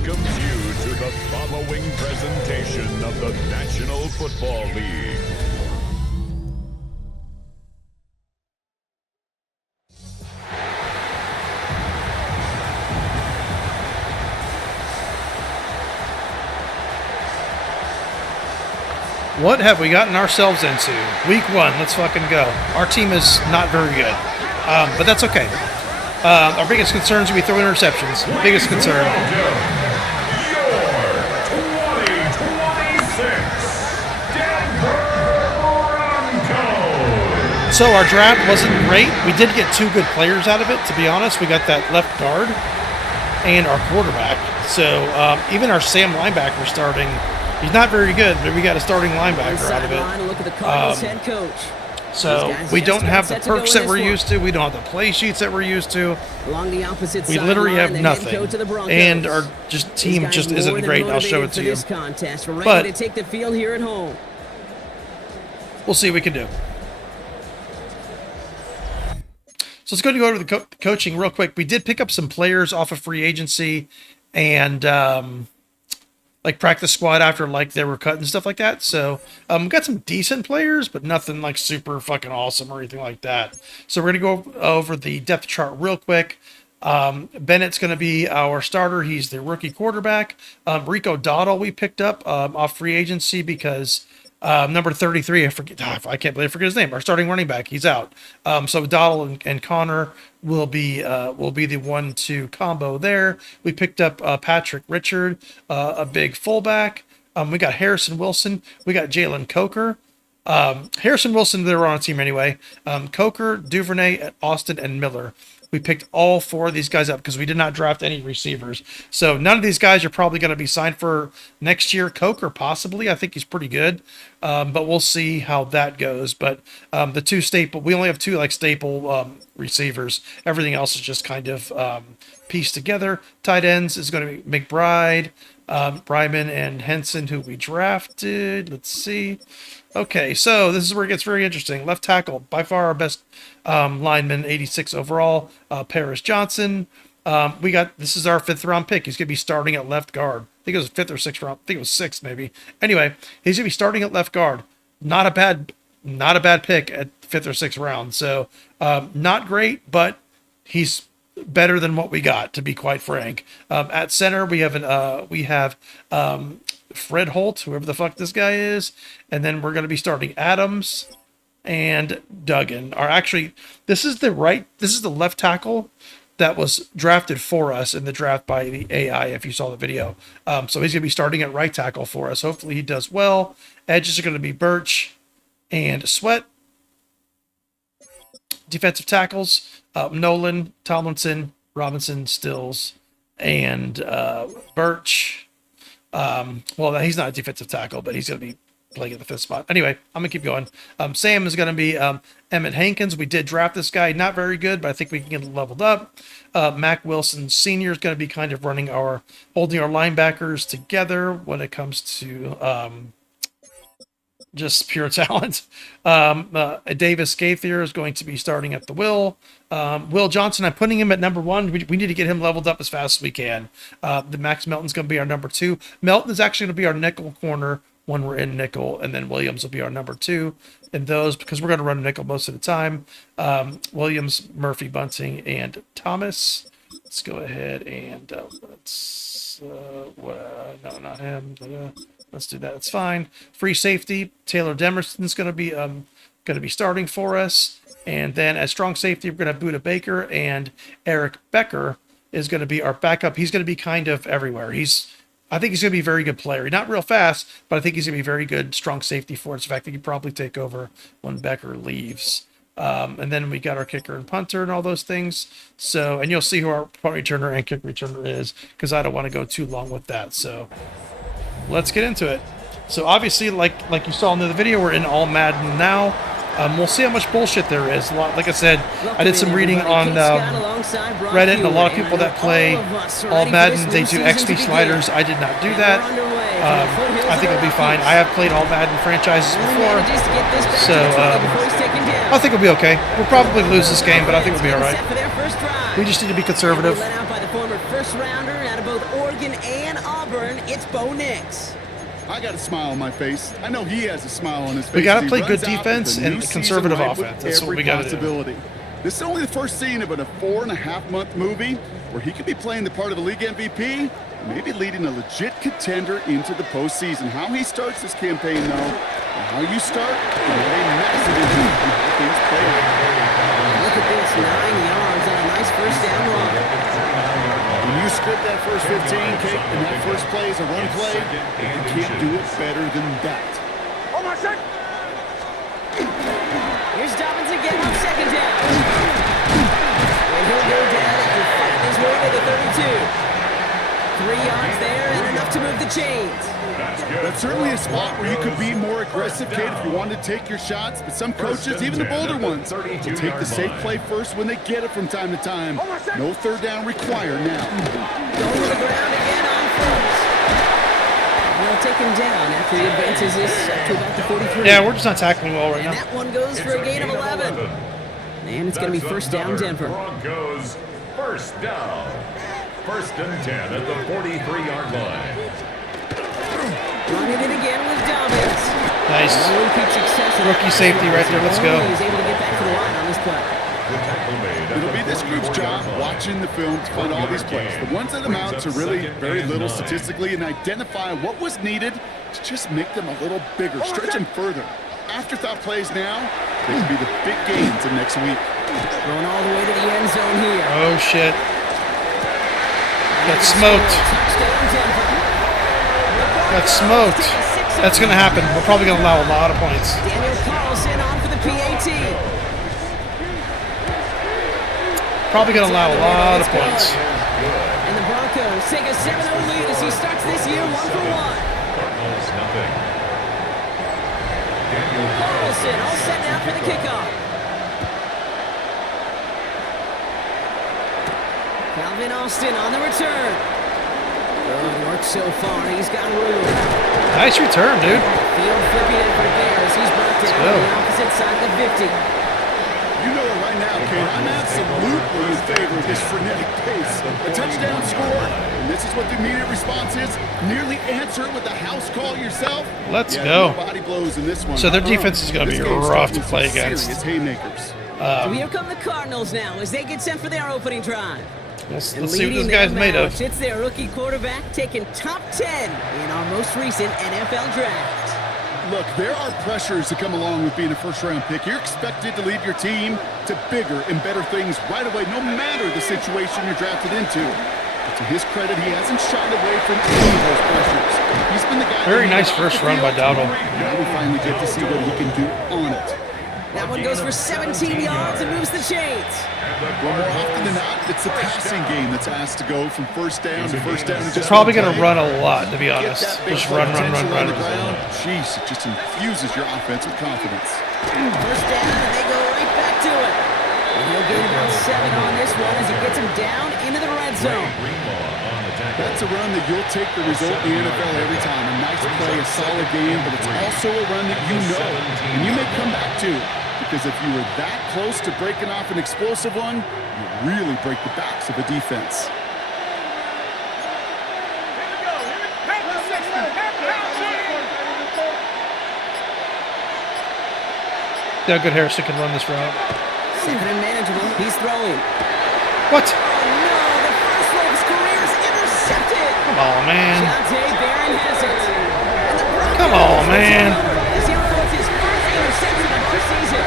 welcomes you to the following presentation of the National Football League. What have we gotten ourselves into? Week 1, let's fucking go. Our team is not very good, but that's okay. Our biggest concern is we throw interceptions. Biggest concern. So our draft wasn't great. We did get 2 good players out of it, to be honest. We got that left guard and our quarterback. So even our Sam linebacker starting, he's not very good, but we got a starting linebacker out of it. Look at the Cardinals head coach. So we don't have the perks that we're used to. We don't have the play sheets that we're used to. Along the opposite we literally have line, nothing, and our team just isn't great. I'll show it to you. But to take the field here at home. We'll see what we can do. So let's go over to the coaching real quick. We did pick up some players off of free agency, and like practice squad after like they were cut and stuff like that. So we got some decent players, but nothing like super fucking awesome or anything like that. So we're gonna go over the depth chart real quick. Bennett's gonna be our starter. He's the rookie quarterback. Rico Dowdle we picked up off free agency because number 33, I can't believe I forget his name. Our starting running back, he's out. So Dowdle and Connor will be the 1-2 combo there. We picked up Patrick Richard, a big fullback. We got Harrison Wilson. We got Jalen Coker. Harrison Wilson, they were on a team anyway. Coker, Duvernay, Austin, and Miller. We picked all 4 of these guys up because we did not draft any receivers. So none of these guys are probably going to be signed for next year. Coker possibly. I think he's pretty good. But we'll see how that goes. But the 2 staple, we only have 2 like staple receivers. Everything else is just kind of pieced together. Tight ends is going to be McBride, Bryman, and Henson, who we drafted. Let's see. Okay, so this is where it gets very interesting. Left tackle, by far our best lineman, 86 overall, Paris Johnson. This is our 5th round pick. He's going to be starting at left guard. I think it was 5th or 6th round. I think it was 6th maybe. Anyway, he's going to be starting at left guard. Not a bad pick at 5th or 6th round. So not great, but he's better than what we got, to be quite frank. At center, we have Fred Holt, whoever the fuck this guy is, and then we're going to be starting Adams and Duggan. This is the left tackle that was drafted for us in the draft by the AI, if you saw the video. So he's going to be starting at right tackle for us. Hopefully he does well. Edges are going to be Birch and Sweat. Defensive tackles, Nolan, Tomlinson, Robinson, Stills, and Birch. Well, he's not a defensive tackle, but he's going to be playing at the 5th spot. Anyway, I'm going to keep going. Sam is going to be Emmett Hankins. We did draft this guy. Not very good, but I think we can get him leveled up. Mac Wilson Sr. is going to be kind of holding our linebackers together when it comes to just pure talent. Davis Gaither is going to be starting at the Will. Will Johnson, I'm putting him at number 1. We need to get him leveled up as fast as we can. The Max Melton's going to be our number 2. Melton is actually going to be our nickel corner when we're in nickel, and then Williams will be our number 2 in those because we're going to run nickel most of the time. Williams, Murphy, Bunting, and Thomas. Let's go ahead and no, not him. Let's do that. It's fine. Free safety, Taylor Demerson's going to be starting for us. And then as strong safety, we're going to have Buda Baker, and Eric Becker is going to be our backup. He's going to be kind of everywhere. I think he's going to be a very good player. Not real fast, but I think he's going to be very good, strong safety for us. In fact, he could probably take over when Becker leaves. And then we got our kicker and punter and all those things. So, and you'll see who our punt returner and kick returner is, because I don't want to go too long with that. So let's get into it. So obviously, like you saw in the video, we're in all Madden now. We'll see how much bullshit there is. Like I said, I did some reading on Reddit, and a lot of people that play all Madden, they do XP sliders. I did not do that. I think it'll be fine. I have played all Madden franchises before, so I think we'll be okay. We'll probably lose this game, but I think we'll be all right. Set for their first drive. We just need to be conservative. Led out by the former first rounder out of both Oregon and Auburn. It's Bo Nix. I got a smile on my face. I know he has a smile on his face. We got to He play runs good out defense with a new and season conservative wide with offense. That's what we got to do. This is only the first scene of a 4.5-month movie where he could be playing the part of the league MVP, maybe leading a legit contender into the postseason. How he starts this campaign, though, and how you start, can have a massive impact on how things play out. Look at this, 9 yards on a nice first down run. When you script that first 15, Kate, and that first play is a run play, you can't do it better than that. Here's Dobbins again on second down. And he'll go down after fighting his way to the 32. 3 yards there and enough to move the chains. That's certainly a spot where you could be more aggressive, Kate, if you wanted to take your shots. But some coaches, even the bolder ones, will take the safe play first when they get it from time to time. No third down required now. Going to the ground again on first. They'll take him down after he advances this to about the 43. Yeah, we're just not tackling well right And now. that one goes for a gain of 11. And it's going to be first down Denver. Broncos, first down. First and 10 at the 43-yard line. Running it again with Dobbins. Nice. Repeat success. Rookie safety right there. Let's go. He's able to get back to the line on this play. The tackle made. It'll be this group's job watching the film to find all these plays. The ones that amount to really very little statistically and identify what was needed to just make them a little bigger, stretch them further. Afterthought plays now, they can be the big gains of next week. Going all the way to the end zone here. Oh, shit. Got smoked. Touchdown Denver. Got smoked. That's going to happen. We're probably going to allow a lot of points. Daniel Carlson on for the PAT. Probably going to allow a lot of points. And the Broncos take a 7-0 lead as he starts this year 1 for 1. Cardinals, nothing. Carlson all set now for the kickoff. Calvin Austin on the return. Good work so far. He's got room. Nice return, dude. Field flipping effort there as he's brought down go. on the opposite side of the 50. You know it right now, Kate. I'm absolutely in favor of this frenetic pace. A touchdown score, and this is what the immediate response is. Nearly answer it with a house call yourself. Let's Yeah, go. no body blows in this one. So their defense is gonna This be game's rough starting to play with some against. serious haymakers. So here come the Cardinals now as they get set for their opening drive. Let's And see what this leading guy's them made out, of. It's their rookie quarterback taken top 10 in our most recent NFL draft. Look, there are pressures that come along with being a first-round pick. You're expected to lead your team to bigger and better things right away, no matter the situation you're drafted into. But to his credit, he hasn't shied away from any of those pressures. He's been the guy. Very that nice leads first the run by field. Dowdle. Now we finally get to see what he can do on it. That one goes for 17 yards and moves the chains. Well, more often than not, it's the passing game that's asked to go from first down to first down. And just Probably one going to play. run a lot, to be Get honest. that big Just play run. potential on the ground. Jeez, it just infuses your offense with confidence. First down, and they go right back to it. And he'll gain about 7 on this one as he gets him down into the red zone. That's a run that you'll take the result in the NFL every time. A nice play, a solid game, but it's also a run that you know and you may come back to. Because if you were that close to breaking off an explosive one, you really break the backs of a defense. Yeah, good Harrison can run this route. Second and manageable. He's throwing. What? Oh, no. The first one of his career is intercepted. Come on, man. Deontay Barron has it. And the Broncos Come on, man. as he records his first interception of our season.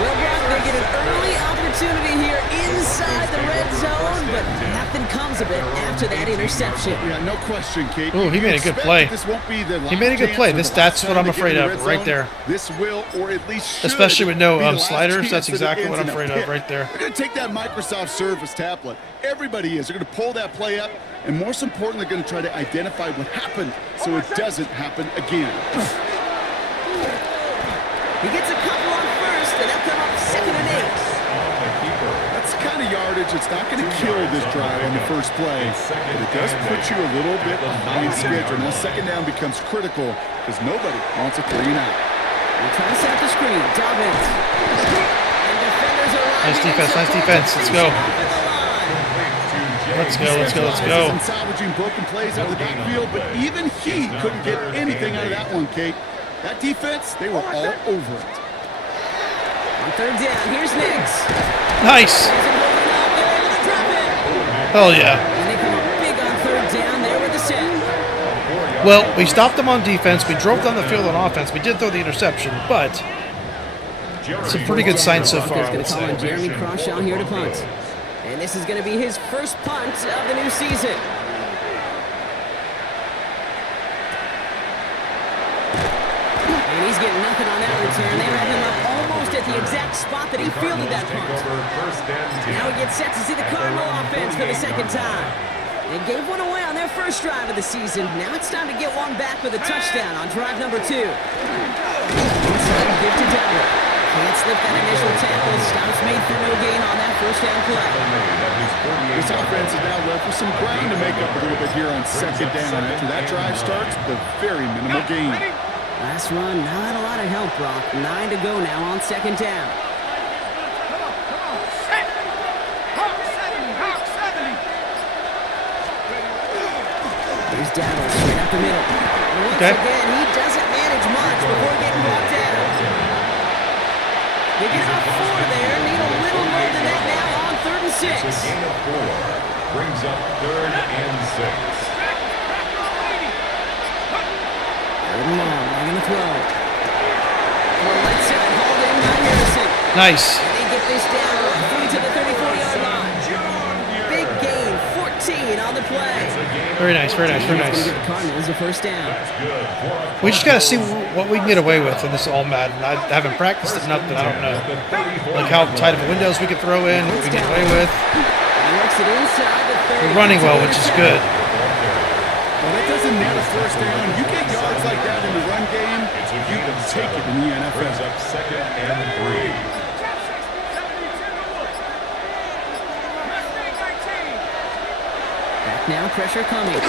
Well, Brock, they get an early opportunity here inside the red zone, but nothing comes of it after that interception. Yeah, no question, Kate. Ooh, he You made a good expect play. that This won't be the He made a good last play. chance or the That's last what time I'm they get afraid in the of red right zone. there. This will, or at least should, Especially with no be the last sliders. chance That's that it exactly ends what I'm in a afraid of pick. right there. They're going to take that Microsoft Surface tablet. Everybody is. They're going to pull that play up, and most importantly, they're going to try to identify what happened so it doesn't happen again. He gets a couple on first, and they'll come up 2nd and 8. That's the kind of yardage that's not going to kill this drive on the first play, but it does put you a little bit behind schedule. Now, second down becomes critical because nobody wants a 3 and out. They're trying to set up the screen. Dobbins Nice defense, nice defense. Let's go. Let's go, let's go, let's go. And salvaging broken plays out of the backfield, but even he couldn't get anything out of that one, Kate. That defense, they were all over it. On third down, here's Nix. Nice. Hell yeah. And they come up big on third down there with the set. Well, we stopped them on defense. We drove down the field on offense. We did throw the interception, but it's a pretty good sign so far, I would Call on say. Jeremy Crawshaw here to punt. And this is going to be his first punt of the new season. And he's getting nothing on that return. They had him up almost at the exact spot that he fielded that punt. Now he gets set to see the Cardinal offense for the second time. They gave one away on their first drive of the season. Now it's time to get one back with a touchdown on drive number 2. Inside give to Dowler. Can't slip that initial tackle. Stops made for no gain on that first down play. This offense is now left with some ground to make up a little bit here on second down. After that drive starts, the very minimal gain. Last run, not a lot of help, Brock. 9 to go now on second down. Here's Dowler straight up the middle. And once again, he doesn't manage much before getting brought down. They get up 4 there. Need a little more than that now on 3rd and 6. Gain of 4 brings up 3rd and 6. Third and long, they're going to throw. Well, let's set it, hauled in by Harrison. Nice. And they get this down through to the 34-yard line. Big gain, 14 on the play. Very nice, very nice, very It's nice. going to give the Cardinals a first down. We just got to see what we can get away with in this all Madden. I haven't practiced it enough that I don't know. Like how tight of windows we can throw in, what we can get away with. He works it inside the 30. We're running well, which is good. Well, that doesn't net a first down. You get yards like that in the run game, you can take it in the NFL. Brings up 2nd and 3. Back now, pressure coming.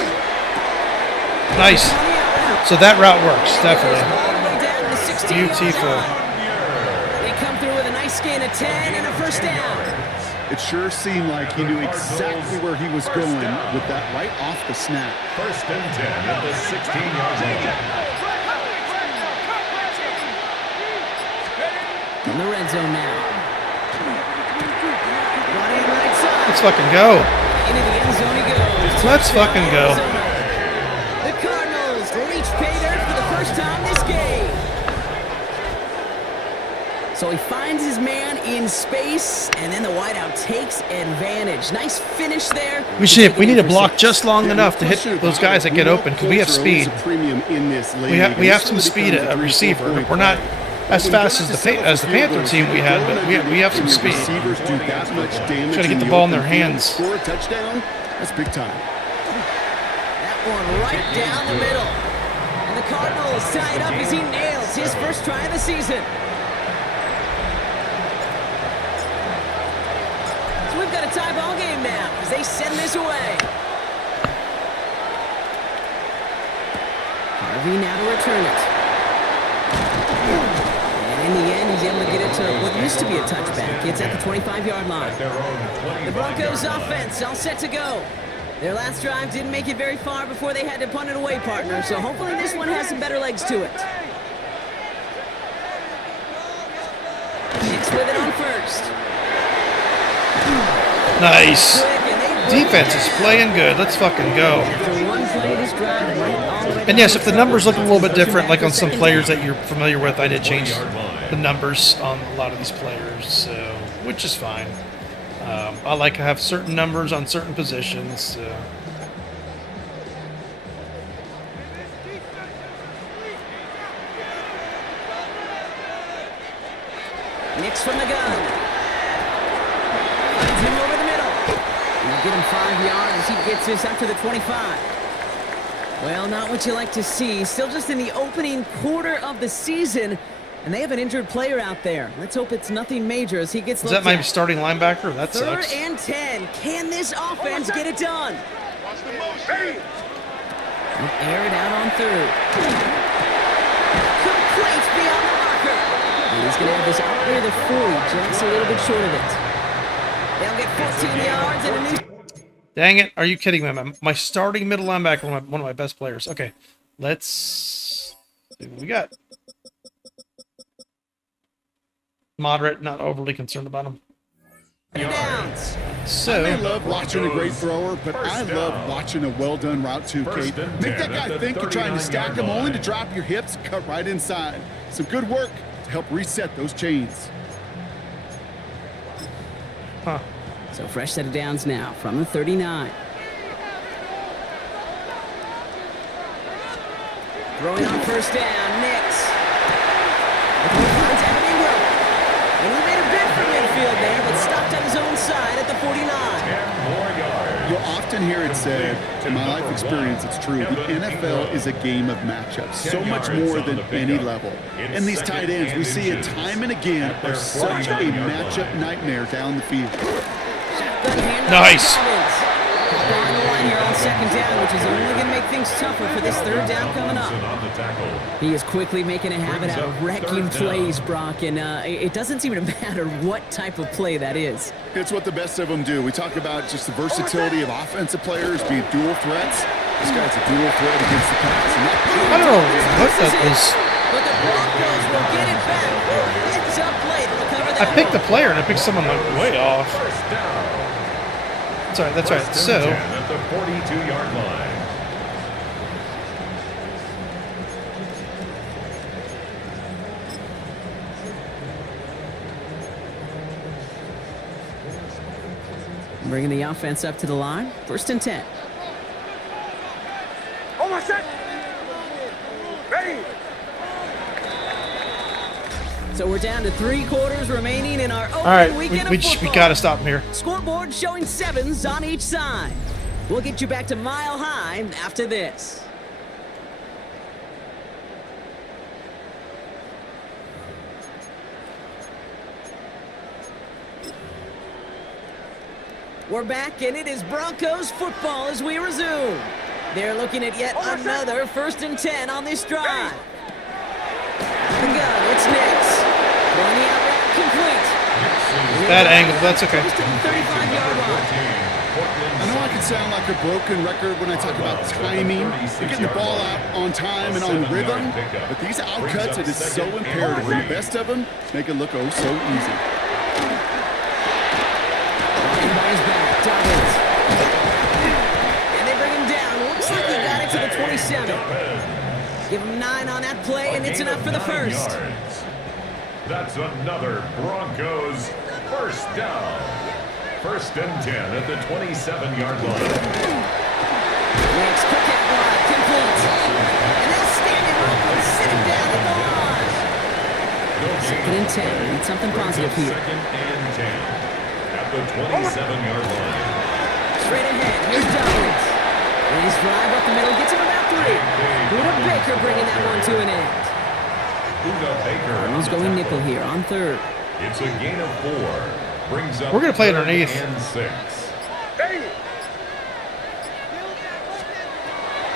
Nice. So that route works, definitely. All the way down to the 16-yard Beautiful. line. They come through with a nice gain of 10 and a first down. It sure seemed like he knew exactly where he was going with that right off the snap. 1st and 10 at the 16-yard line. In the red zone now. Running right side. Let's fucking go. Into the end zone he goes. Let's fucking go. The Cardinals reach pay dirt for the first time this game. So he finds his man in space, and then the wideout takes advantage. Nice finish there. We need to block just long enough to hit those guys that get open because we have speed. We have some speed at receiver. We're not as fast as the Panther team we had, but we have some speed. Receivers do that much damage. Try to get the ball in their hands. Score a touchdown. That's big time. That one right down the middle. And the Cardinals tie it up as he nails his first try of the season. So we've got a tie ball game now as they send this away. Harvey now to return it. And in the end, he's able to get it to what used to be a touchback. It's at the 25-yard line. The Broncos offense all set to go. Their last drive didn't make it very far before they had to punt it away, partner. So hopefully this one has some better legs to it. Hicks with it on first. Nice. Defense is playing good. Let's fucking go. After one play, this drive right all the way And yes, if the numbers look a little bit different, like on some players that you're familiar with, I did change the numbers on a lot of these players, so, which is fine. I like to have certain numbers on certain positions. So. Nix from the gun. Finds him over the middle. And you get him 5 yards. He gets this up to the 25. Well, not what you like to see. Still just in the opening quarter of the season. And they have an injured player out there. Let's hope it's nothing major as he gets Is that my starting linebacker? That sucks. 3rd and 10. Can this offense get it done? Air it out on 3rd. Complete beyond the marker. And he's going to have this out near the 40, just a little bit short of it. They'll get 14 yards and a new... Dang it. Are you kidding me? My starting middle linebacker, one of my best players. Okay, let's see what we got. Moderate, not overly concerned about him. downs. So, I love watching a great thrower, but I love watching a well-done route too, Kate. Make that guy think you're trying to stack him only to drop your hips, cut right inside. Some good work to help reset those chains. huh. So fresh set of downs now from the 39. Throwing on first down, Nix. Finds Evan Ingram. And he made a bid for midfield there, but stopped on his own side at the 49. You'll often hear it said, in my life experience, it's true, the NFL is a game of matchups, so much more than any level. And these tight ends, we see it time and again, are such a matchup nightmare down the field. Nice. On the line here on second down, which is only going to make things tougher for this third down coming up. He is quickly making a habit out of wrecking plays, Brock, and it doesn't seem to matter what type of play that is. It's what the best of them do. We talk about just the versatility of offensive players being dual threats. This guy's a dual threat against the pass. And I don't know what that is. But the Broncos will get it back. It's up late to recover that. I picked the player and I picked someone like way off. That's all right. That's all right. So, At the 42-yard line. Bringing the offense up to the line. First and 10. Almost set. Ready. So we're down to 3 quarters remaining in our opening all right, weekend we of football. got to stop him here. Scoreboard showing 7s on each side. We'll get you back to Mile High after this. We're back, and it is Broncos football as we resume. They're looking at yet another first and 10 on this drive. The gun, it's Nix. Going the out route complete. Bad angle. That's okay. Close to the 35-yard line. I know I can sound like a broken record when I talk about timing and getting the ball out on time and on rhythm, but these outcuts, it is so imperative. And the best of them make it look oh so easy. Everybody's back. Dobbins. And they bring him down. Looks like he got it to the 27. Give him 9 on that play, and it's enough for the first. That's another Broncos first down. First and 10 at the 27-yard line. Next quick out wide, complete. And they'll stand him up and sit him down at the line. Second and 10. Need something positive here. Second and 10 at the 27-yard line. Straight ahead. Here's Dobbins. And his drive up the middle gets him about 3. Buda Baker bringing that one to an end. Buda Baker. Cardinals going nickel here on third. It's a gain of 4. Brings up We're gonna play underneath. And 6. Ready.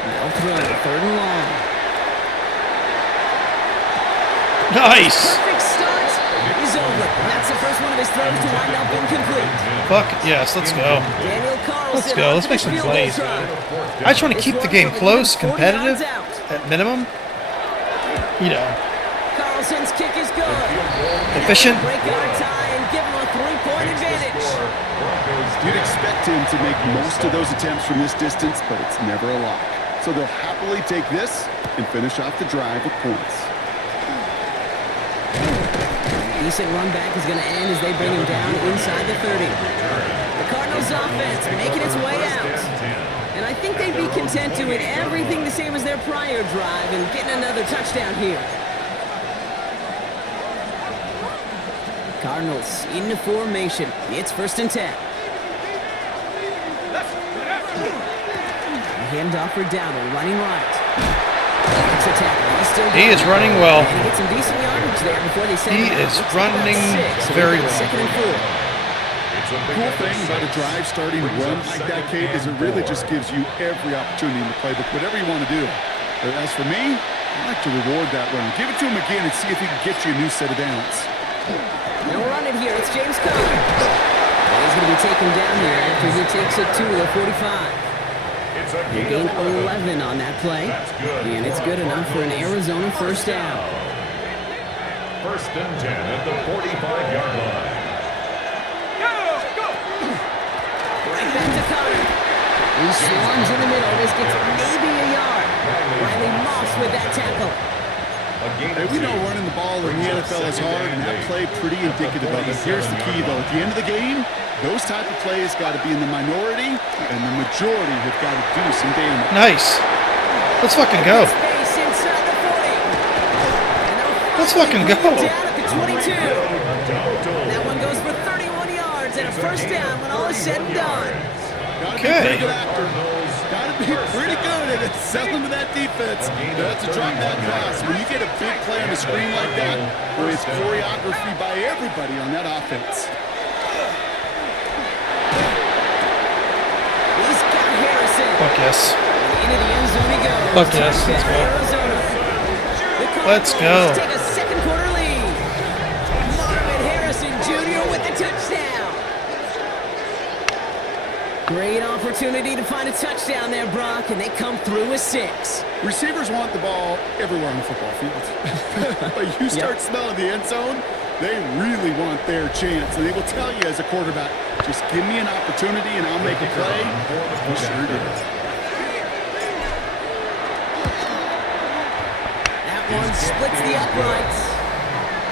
They'll throw. Third and long. Nice. Perfect start. He's over. And that's the first one of his throws to wind up incomplete. Fuck yes. Let's go. Daniel Carlson. Let's go. Let's make some plays. I just want to keep the game close, competitive, at minimum. You know, Carlson's kick is good. efficient. Break our tie and give him a 3-point advantage. You'd expect him to make most of those attempts from this distance, but it's never a lock. So they'll happily take this and finish off the drive with points. Decent run back is going to end as they bring him down inside the 30. The Cardinals offense making its way out. And I think they'd be content doing everything the same as their prior drive and getting another touchdown here. Cardinals into formation. It's first and 10. Handoff for Dowdle, running right. That's a tackle. He's still He is running well. And he gets some decent yardage there before they send He him out. is Looks like about running 6, so very they've got well. Second and 4. The cool thing about a drive starting to run like that, Kate, is it really just gives you every opportunity to play whatever you want to do. But as for me, I like to reward that run. Give it to him again and see if he can get you a new set of downs. They'll run it here. It's James Conner. And he's going to be taken down here after he takes it to the 45. They gain 11 on that play, and it's good enough for an Arizona first down. First and 10 at the 45-yard line. Right back to Conner. He swarms in the middle. This gets maybe a yard. Riley Moss with that tackle. Hey, we know running the ball in the NFL is hard, and that play pretty indicative of it. Here's the key, though. At the end of the game, those type of plays got to be in the minority, and the majority have got to do some damage. Nice. Let's fucking go. Space inside the 40. Let's fucking go. Down at the 22. That one goes for 31 yards and a first down when all is said and done. Okay. Got to be pretty good at selling to that defense. That's a drop back pass. When you get a big play on the screen like that, where it's choreography by everybody on that offense. He's got Harrison. Fuck yes. Into the end zone he goes. Fuck yes. Let's go. Let's go. Take a second quarter lead. Marvin Harrison Jr. with the touchdown. Great opportunity to find a touchdown there, Brock, and they come through with 6. Receivers want the ball everywhere on the football field. But you start smelling the end zone, they really want their chance. And they will tell you as a quarterback, just give me an opportunity and I'll make a play. You sure did. That one splits the uprights.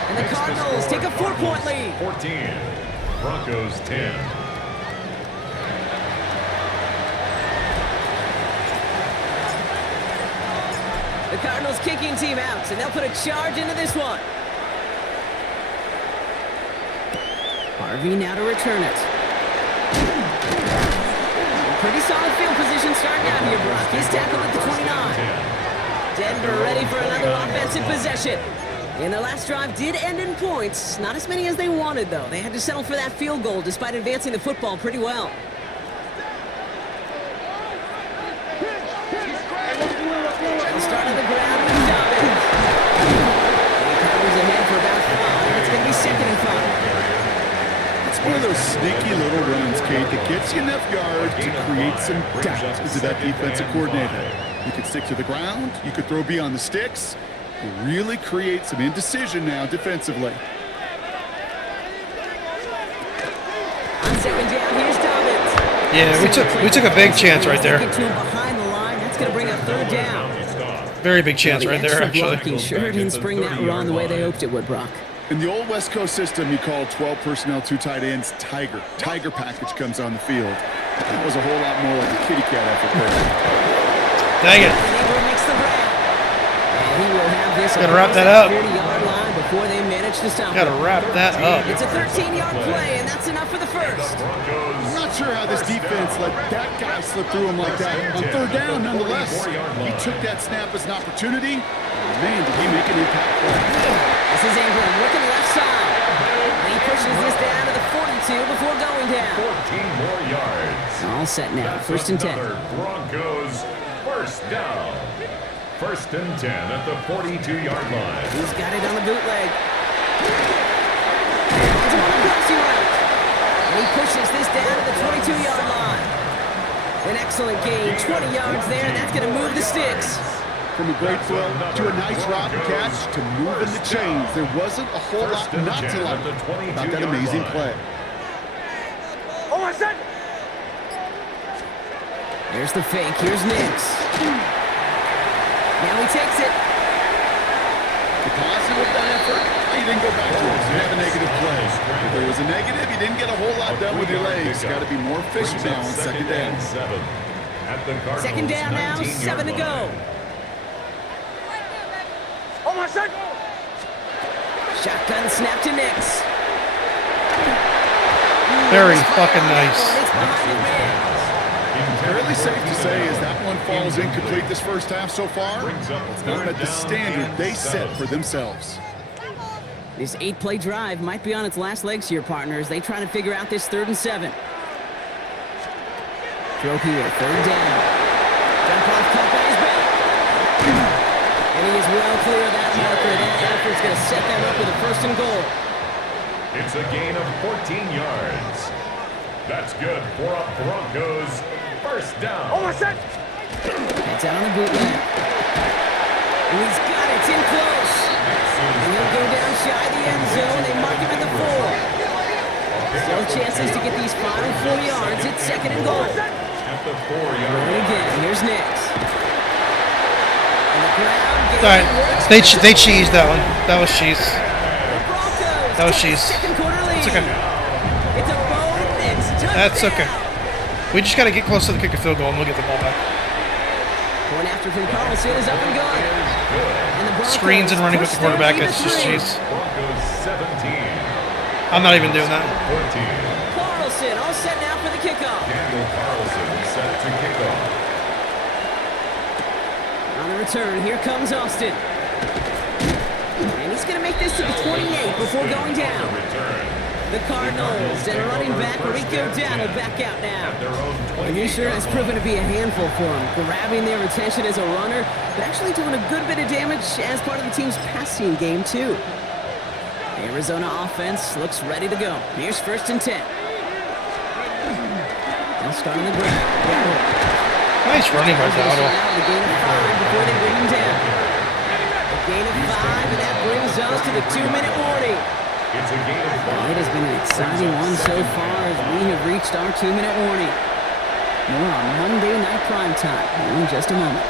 And the Cardinals take a 4-point lead. 14. Broncos 10. The Cardinals kicking team out, and they'll put a charge into this one. Harvey now to return it. Pretty solid field position starting out here, Brock. He's tackled at the 29. Denver ready for another offensive possession. And the last drive did end in points. Not as many as they wanted, though. They had to settle for that field goal despite advancing the football pretty well. Start on the ground with Dobbins. He covers ahead for about 5. It's going to be 2nd and 5. It's one of those sneaky little runs, Kate, that gets you enough yards to create some doubt into that defensive coordinator. You could stick to the ground. You could throw beyond the sticks. You really create some indecision now defensively. On 2nd down, here's Dobbins. Yeah, we took a big chance right there. Get to him behind the line. That's going to bring a 3rd down. Very big chance right there, actually. Sure didn't spring that run the way they hoped it would, Brock. In the old West Coast system, you call 12 personnel, 2 tight ends, Tiger. Tiger package comes on the field. That was a whole lot more like a kitty cat effort there. Dang it. Makes the grab. And he will have this. Gotta wrap that up. 40-yard line before they manage to stop. Gotta wrap that up. It's a 13-yard play, and that's enough for the first. I'm not sure how this defense let that guy slip through him like that. On 3rd down, nonetheless, he took that snap as an opportunity. Man, did he make an impact play. This is Ingram looking left side. He pushes this down to the 42 before going down. 14 more yards. All set now. First and 10. Broncos first down. First and 10 at the 42-yard line. He's got it on the bootleg. It's on the crossing route. And he pushes this down to the 22-yard line. An excellent gain. 20 yards there, and that's going to move the sticks. From a great throw to a nice rock catch to moving the chains. There wasn't a whole lot not to like about that amazing play. Oh, my son! Here's the fake. Here's Nix. Now he takes it. Positive with that effort. You didn't go back to it. You have a negative play. If there was a negative, you didn't get a whole lot done with your legs. Got to be more efficient now on 2nd down. 2nd down now, 7 to go. Oh, my son! Shotgun snap to Nix. Very fucking nice. It's behind the man. Fairly safe to say as that one falls incomplete this first half so far, it's not at the standard they set for themselves. This 8-play drive might be on its last legs here, partners. They try to figure out this 3rd and 7. Throw here, 3rd down. Jump off cut by his back. And And he is well clear of that marker. That effort's going to set them up with a first and goal. It's a gain of 14 yards. That's good for a Broncos first down. Oh, my son! It's out on the bootleg. And he's got it. It's in close. And he'll go down shy of the end zone. They mark him at the 4. Still chances to get these final 4 yards. It's second and goal. At the 4-yard And again, here's Nix. And the ground game All right, works. they cheesed that one. That was cheese. The Broncos That was take a cheese. second quarter lead. It's okay. It's a Bo Nix touchdown. That's okay. We just got to get close to the kick a field goal and we'll get the ball back. Point after from Cardinals is up and good. And the Broncos Screens and running with the push their quarterback. lead It's to just 3. cheese. Broncos 17, I'm not even doing that. 14. Carlson all set now for the kickoff. Daniel Carlson set to kick off. On the return, here comes Austin. And he's going to make this to the 28 before going down. The Cardinals and running back Rico Dowdle back out now. And he sure has proven to be a handful for him, grabbing their attention as a runner, but actually doing a good bit of damage as part of the team's passing game too. Arizona offense looks ready to go. Here's first and 10. They'll start on the ground. Nice running by Dowdle. A gain of 5 before they bring him down. A gain of 5, and that brings us to the 2-minute warning. It's a gain of Well, it has been an exciting one so far as we have reached our 2-minute warning. More on Monday Night Primetime in just a moment.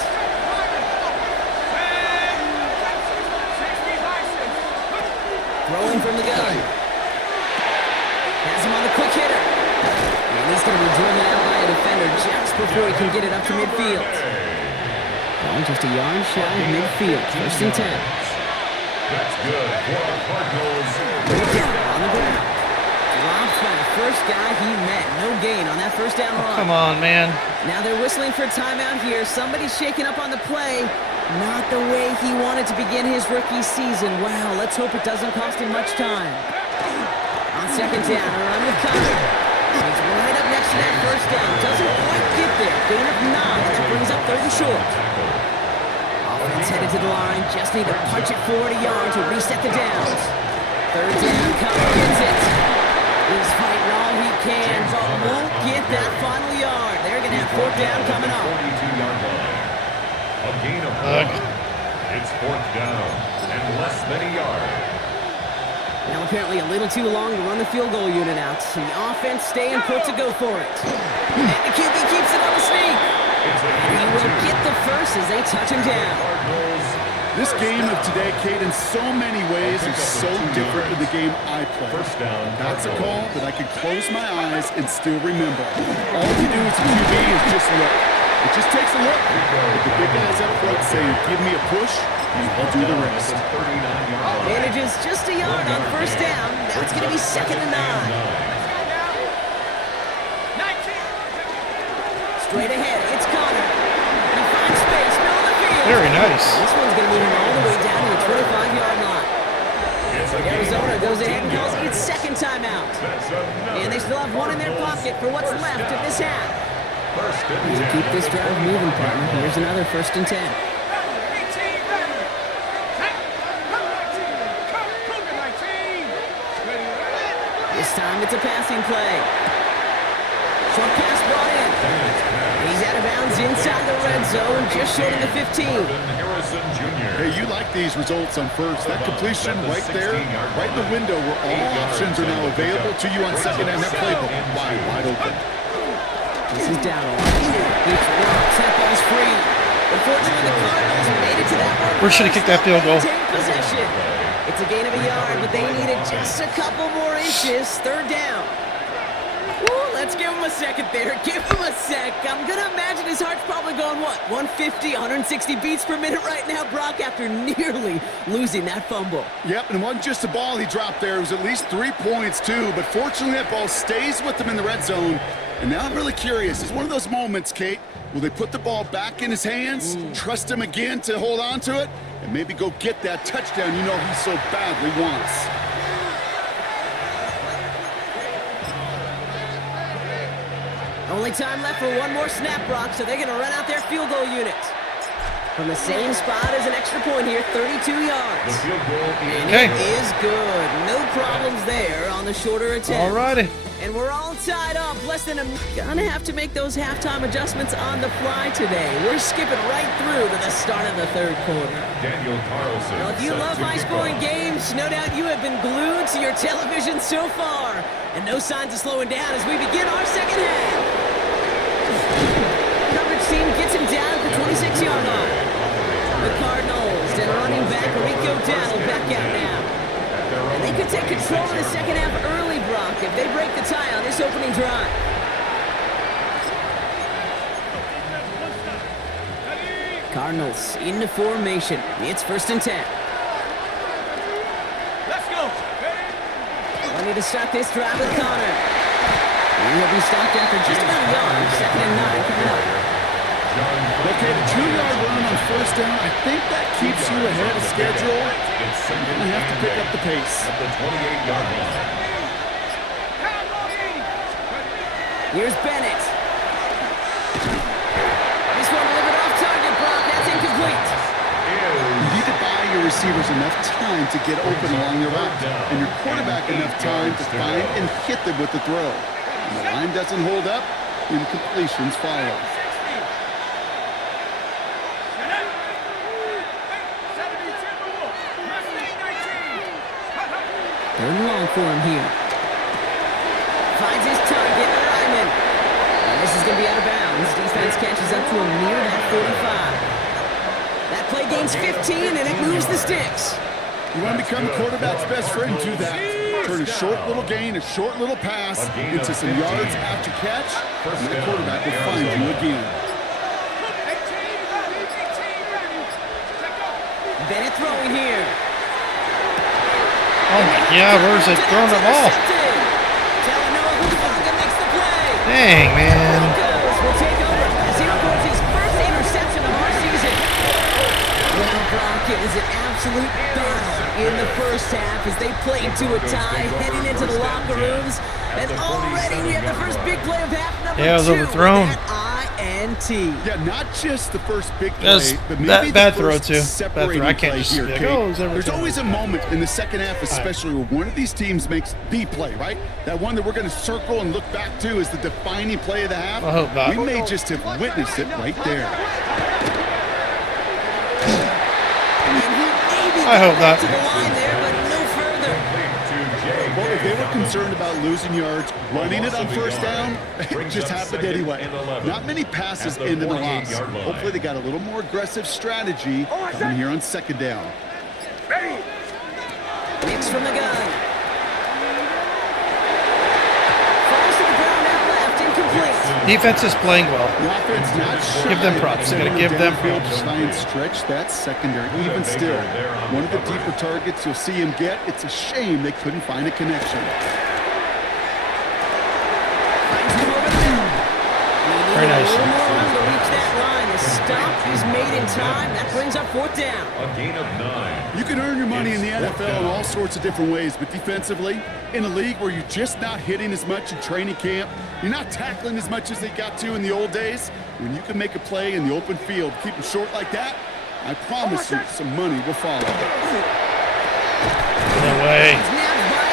Throwing from the gun. Has him on the quick hitter. And he's going to be driven out by a defender just before he can get it up to midfield. Ball just a yard shy of midfield. First and 10. That's good for the Cardinals. On the ground. Dropped by the first guy he met. No gain on that first down run. Come on, man. Now they're whistling for a timeout here. Somebody's shaking up on the play. Not the way he wanted to begin his rookie season. Wow, let's hope it doesn't cost him much time. On second down, a run with Connor. He's right up next to that first down. Doesn't quite get there. Gain of 9. That brings up third and short. Offense headed to the line. Just need to punch it forward a yard to reset the downs. Third down, Connor gets it. He's fighting all he can, but won't get that final yard. They're going to have fourth down coming up. 42-yard line. A gain of 1. It's fourth down and less than a yard. Now apparently a little too long to run the field goal unit out. The offense staying put to go for it. And the QB keeps it on the sneak. And he will get the first as they touch him down. This game of today, Kate, in so many ways is so different than the game I played. First down. That's a call that I could close my eyes and still remember. All you do as a QB is just look. It just takes a look. But the big guys up front saying, give me a push, and I'll do the rest. Manages just a yard on first down. Now it's going to be second and 9. Straight ahead, it's Connor. He finds space, middle of the field. Very nice. This one's going to move him all the way down to the 25-yard line. Arizona goes ahead and calls its second timeout. And they still have one in their pocket for what's left of this half. To keep this drive moving, partner, here's another first and 10. This time it's a passing play. Short pass brought in. He's out of bounds inside the red zone, just short of the 15. Hey, you like these results on first. That completion right there, right in the window where all options are now available to you on second and that playbook wide open. This is Dowdle. It's blocked. That ball's free. Unfortunately, the Cardinals made it to that one. We should have kicked that field goal. Take possession. It's a gain of a yard, but they needed just a couple more inches. Third down. Woo, let's give him a second there. Give him a sec. I'm going to imagine his heart's probably going, what, 150, 160 beats per minute right now, Brock, after nearly losing that fumble. Yep, and it wasn't just a ball he dropped there. It was at least 3 points, too. But fortunately, that ball stays with him in the red zone. And now I'm really curious. It's one of those moments, Kate. Will they put the ball back in his hands, trust him again to hold on to it, and maybe go get that touchdown you know he so badly wants? Only time left for one more snap, Brock, so they're going to run out their field goal unit. From the same spot as an extra point here, 32 yards. The field goal is Okay. It is good. No problems there on the shorter attempt. Alrighty. And we're all tied up. Less than a... Gonna have to make those halftime adjustments on the fly today. We're skipping right through to the start of the third quarter. Daniel Carlson. Well, if you set love to kick high-scoring off. games, no doubt you have been glued to your television so far. And no signs of slowing down as we begin our second half. Coverage team gets him down at the 26-yard line. The Cardinals and running back Rico Dowdle back out now. And they could take control of the second half early, Brock, if they break the tie on this opening drive. Cardinals into formation. It's 1st and 10. Let's go. Ready to start this drive with Connor. And he'll be stopped after just about a yard. 2nd and 9 coming up. Okay, the 2-yard run on 1st down, I think that keeps you ahead of schedule. You're going to have to pick up the pace. At the 28-yard line. Here's Bennett. This one delivered off target, Brock. That's incomplete. You need to buy your receivers enough time to get open along the route, and your quarterback enough time to find and hit them with the throw. When the line doesn't hold up, incompletions follow. Third and long for him here. Finds his target, Ryman. And this is going to be out of bounds. Defense catches up to him near that 45. That play gains 15, and it moves the sticks. You want to become the quarterback's best friend, do that. Turn a short little gain, a short little pass into some yards after catch, and the quarterback will find you again. Bennett throwing here. Oh my, yeah, where's it throwing the ball? Dang, man. Broncos will take over as he records his first interception of our season. Well, Brock, it was an absolute battle in the first half as they played to a tie, heading into the locker rooms. And already we have the first big play of half number 2. Yeah, it was overthrown. INT. Yeah, not just the first big That's play, but maybe that the bad first throw, too. Bad separating throw. I can't play just here, be like, Kate. oh, it's There's everything. always a moment in the second half, especially where one of these teams makes the play, right? That one that we're going to circle and look back to as the defining play of the half. I hope not. We may just have witnessed it right there. I hope not. To the line there, but no further. Well, if they were concerned about losing yards, running it on 1st down, it just happened anyway. Not many passes ended in a loss. Hopefully they got a little more aggressive strategy coming here on 2nd down. Mix from the gun. Falls to the ground out left, incomplete. Defense is playing well. The offense not shy Give them props. about Gotta give them downfield props. to try and stretch that secondary. Even still, one of the deeper targets you'll see him get. It's a shame they couldn't find a connection. Finds him over the middle. Very nice. A little more room to reach that line. The stop is made in time. That brings up 4th down. A gain of 9. You can earn your money in the It's NFL in all sorts of different ways, but defensively, in a league where you're just not hitting as much in training camp, you're not tackling as much as they got to in the old days, when you can make a play in the open field, keep it short like that, I promise you some money will follow. No way. He's nabbed by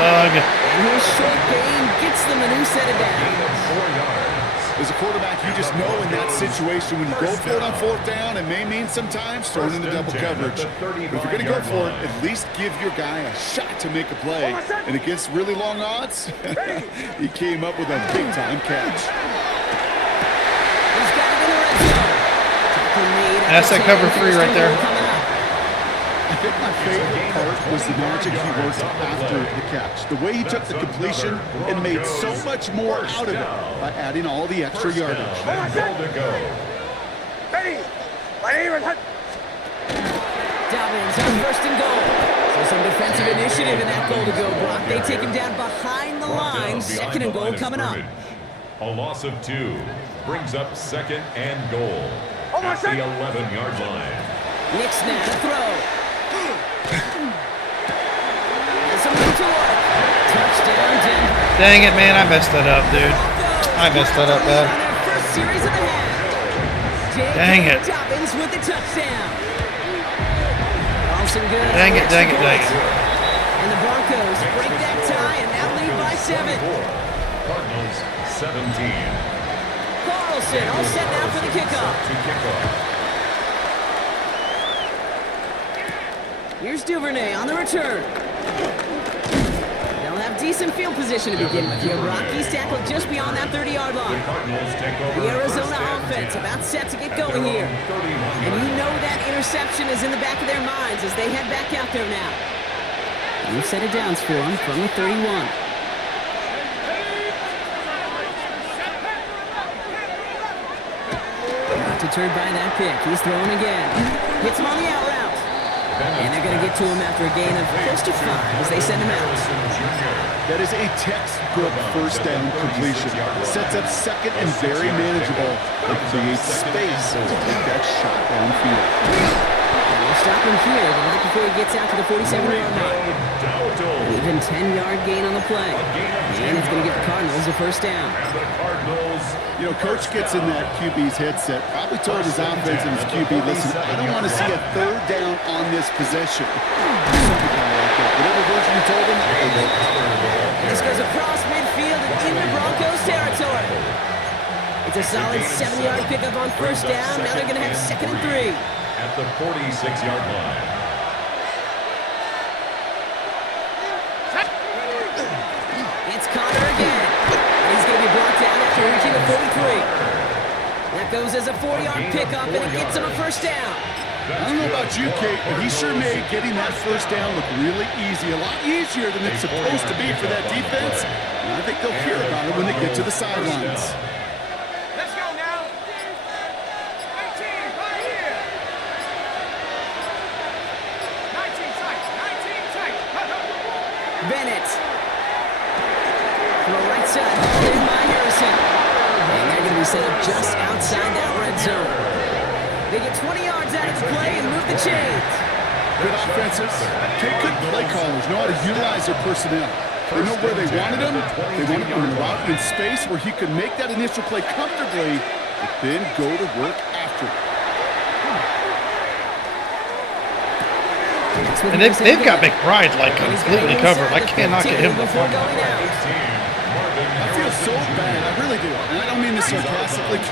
Allen. Ugh. And his short gain gets them a new set of downs. 4 yards. As a quarterback, you just know in that situation when you go for it on 4th down, it may mean sometimes throwing into double coverage. But if you're going to go for it, at least give your guy a shot to make a play. And against really long odds, he came up with a big-time catch. He's got it in the red zone. Tackle made at That's the that cover 10. three right there. Coming up. I think my favorite part was the magic he worked after the catch. The way he took the completion and made so much more out of it by adding all the extra yardage. And goal to go. Dobbins on 1st and goal. So some defensive initiative in that goal to go, Brock. They take him down behind the line. 2nd and goal coming up. A loss of 2 brings up 2nd and goal at the 11-yard line. Nick snap, a throw. Some room to work. Touchdown, Denver. Dang it, man. I messed that up, dude. I messed that up bad. On their first series of the half. Dang it. Dobbins with the touchdown. Carlson good. Dang it. And the Broncos break that tie and now lead by 7. Cardinals 17. Carlson all set now for the kickoff. To kickoff. Here's Duvernay on the return. They'll have decent field position to begin with here. Rockies tackled just beyond that 30-yard line. Cardinals take over. The Arizona offense about set to get going here. And you know that interception is in the back of their minds as they head back out there now. New set of downs for them from the 31. Not deterred by that pick. He's throwing again. Hits him on the out route. And they're going to get to him after a gain of close to 5 as they send him out. That is a textbook first down completion. Sets up second and very manageable. It creates space to take that shot downfield. We'll stop him here right before he gets out to the 47-yard line. Even 10-yard gain on the play. And it's going to give the Cardinals a first down. You know, Coach gets in that QB's headset, probably told his offense and his QB, listen, I don't want to see a third down on this possession. Something kind of like that. Whatever version you told him, they worked. This goes across midfield and into Broncos territory. It's a solid 7-yard pickup on first down. Now they're going to have 2nd and 3. At the 46-yard line. It's Connor again. And he's going to be brought down after reaching the 43. That goes as a 4-yard pickup, and it gets him a first down. I don't know about you, Kate, but he sure made getting that first down look really easy. A lot easier than it's supposed to be for that defense. And I think they'll hear about it when they get to the sidelines. Let's go now. 18, right here. 19 tight, 19 tight. Bennett. From the right side, in by Harrison. And they're going to be set up just outside that red zone. They get 20 yards out of the play and move the chains. Good offenses. Good play callers know how to utilize their personnel. They know where they wanted him. They wanted him in a route in space where he could make that initial play comfortably, but then go to work after it. And they've got McBride like completely covered. I cannot get him the fuck out. I feel so bad. I really do. And I don't mean this sarcastically. I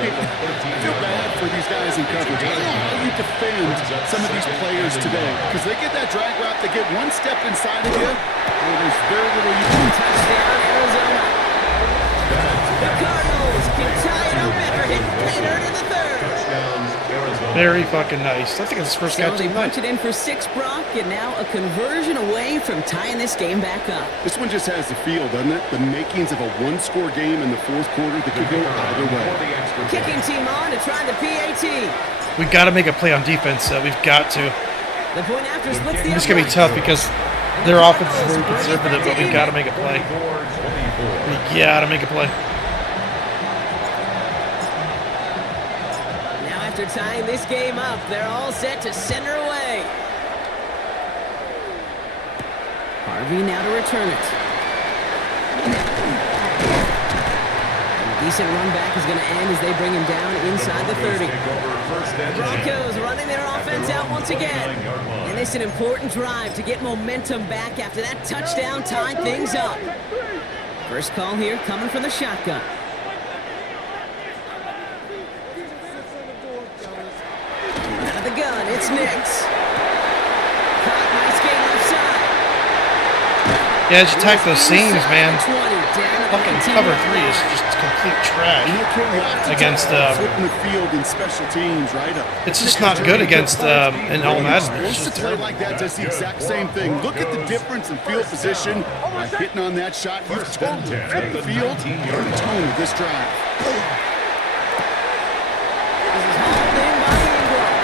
feel bad for these guys in coverage. I don't know how you defend some of these players today because they get that drag route, they get one step inside of you, and there's very little you can touch. Touchdown, Arizona. The Cardinals can tie it up after hitting Painter in the 3rd. Very fucking nice. I think it's his first So catch they of the punch night. it in for 6, Brock, and now a conversion away from tying this game back up. This one just has the feel, doesn't it? The makings of a one-score game in the 4th quarter that could go either way. Kicking team on to try the PAT. We've got to make a play on defense. We've got to. The point after splits the It's going to be tough because their offense is very conservative, but we've got to make a play. We got to make a play. Now after tying this game up, they're all set to send her away. Harvey now to return it. Decent run back is going to end as they bring him down inside the 30. Broncos running their offense out once again. And it's an important drive to get momentum back after that touchdown tied things up. First call here coming from the shotgun. Out of the gun, it's Nix. Caught, nice game left side. Yeah, just attack those seams, man. 20, down at the Fucking 18 cover yard 3 is line. just complete trash against. Flipping the field in special teams, right? It's just not good against in all Madden. It's Supposed just to play terrible. like that does the exact same thing. Look at the difference in field position by hitting on that shot. You've totally flipped the field and the tone of this drive. This is hauled in by Ingram.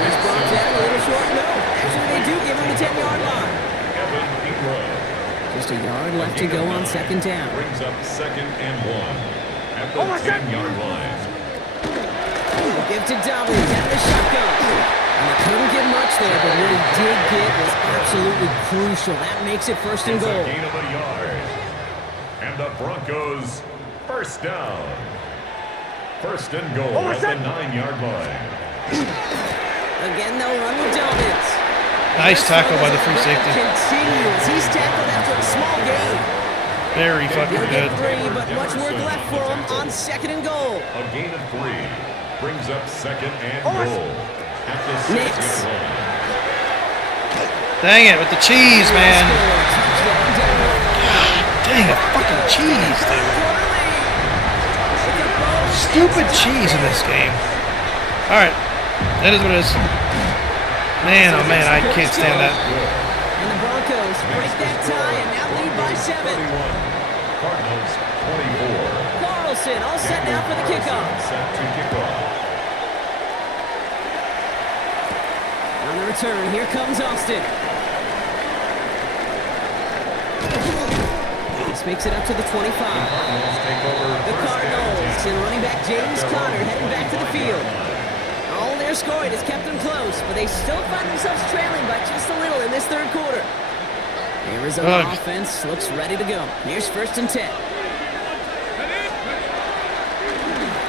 He's brought down a little short. No, actually they do give him the 10-yard line. Just a yard left to go on second down. Brings up 2nd and 1 at the 10-yard line. Give to Dobbins out of the shotgun. And they couldn't get much there, but what he did get was absolutely crucial. That makes it 1st and It's a goal. gain of a yard. And the Broncos first down. First and goal at the 9-yard line. Again, they'll run with dominance. Nice tackle by the free safety. Continues. He's tackled after a small gain. Very fucking He'll good. get 3, but much work left for him on second and goal. A gain of 3 brings up second and goal at the 6-yard line. Dang it, with the cheese, man. Touchdown, Denver. Dang it, fucking cheese, dude. Stupid cheese in this game. Alright, that is what it is. Man, oh man, I can't stand that. And the Broncos break that tie and now lead by 7. Cardinals 24. Carlson all set now for the kickoff. Set to kick off. On the return, here comes Austin. This makes it up to the 25. Cardinals take over The Cardinals and running back James Conner heading back to the field. All their scoring has kept them close, but they still find themselves trailing by just a little in this third quarter. Arizona offense looks ready to go. Here's first and 10.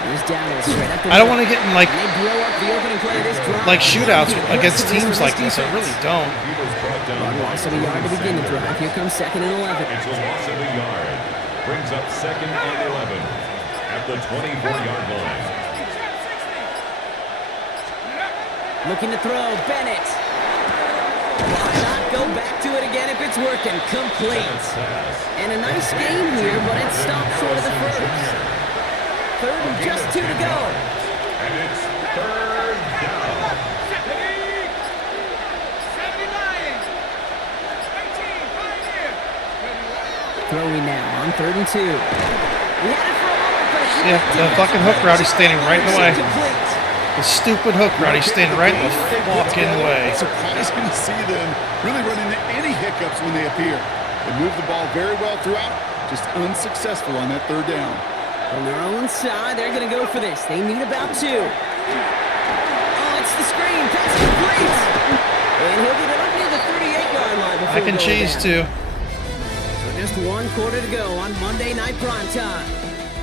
Here's Dowdle straight up the I don't want to get in like They blow up the opening play of this drive. shootouts against teams like this. I really don't. One loss of a yard to begin the drive. Here comes second and 11. It's a loss of a yard. Brings up second and 11 at the 24-yard line. Looking to throw, Bennett. Why not go back to it again if it's working? Complete. And a nice game here, but it stopped short of the first. Third and just 2 to go. And it's third down. 79. 18, Pioneer. Throwing now on third and 2. He had it for a moment, but it's Yeah, the fucking hook route, he's standing right in the way. complete. The stupid hook route, he's standing right in the fucking way. It's surprising to see them really run into any hiccups when they appear. They move the ball very well throughout, just unsuccessful on that third down. On their own side, they're going to go for this. They need about 2. Oh, it's the screen. Pass complete. And he'll get it up near the 38-yard line before I can going cheese down. too. So just 1 quarter to go on Monday Night Primetime.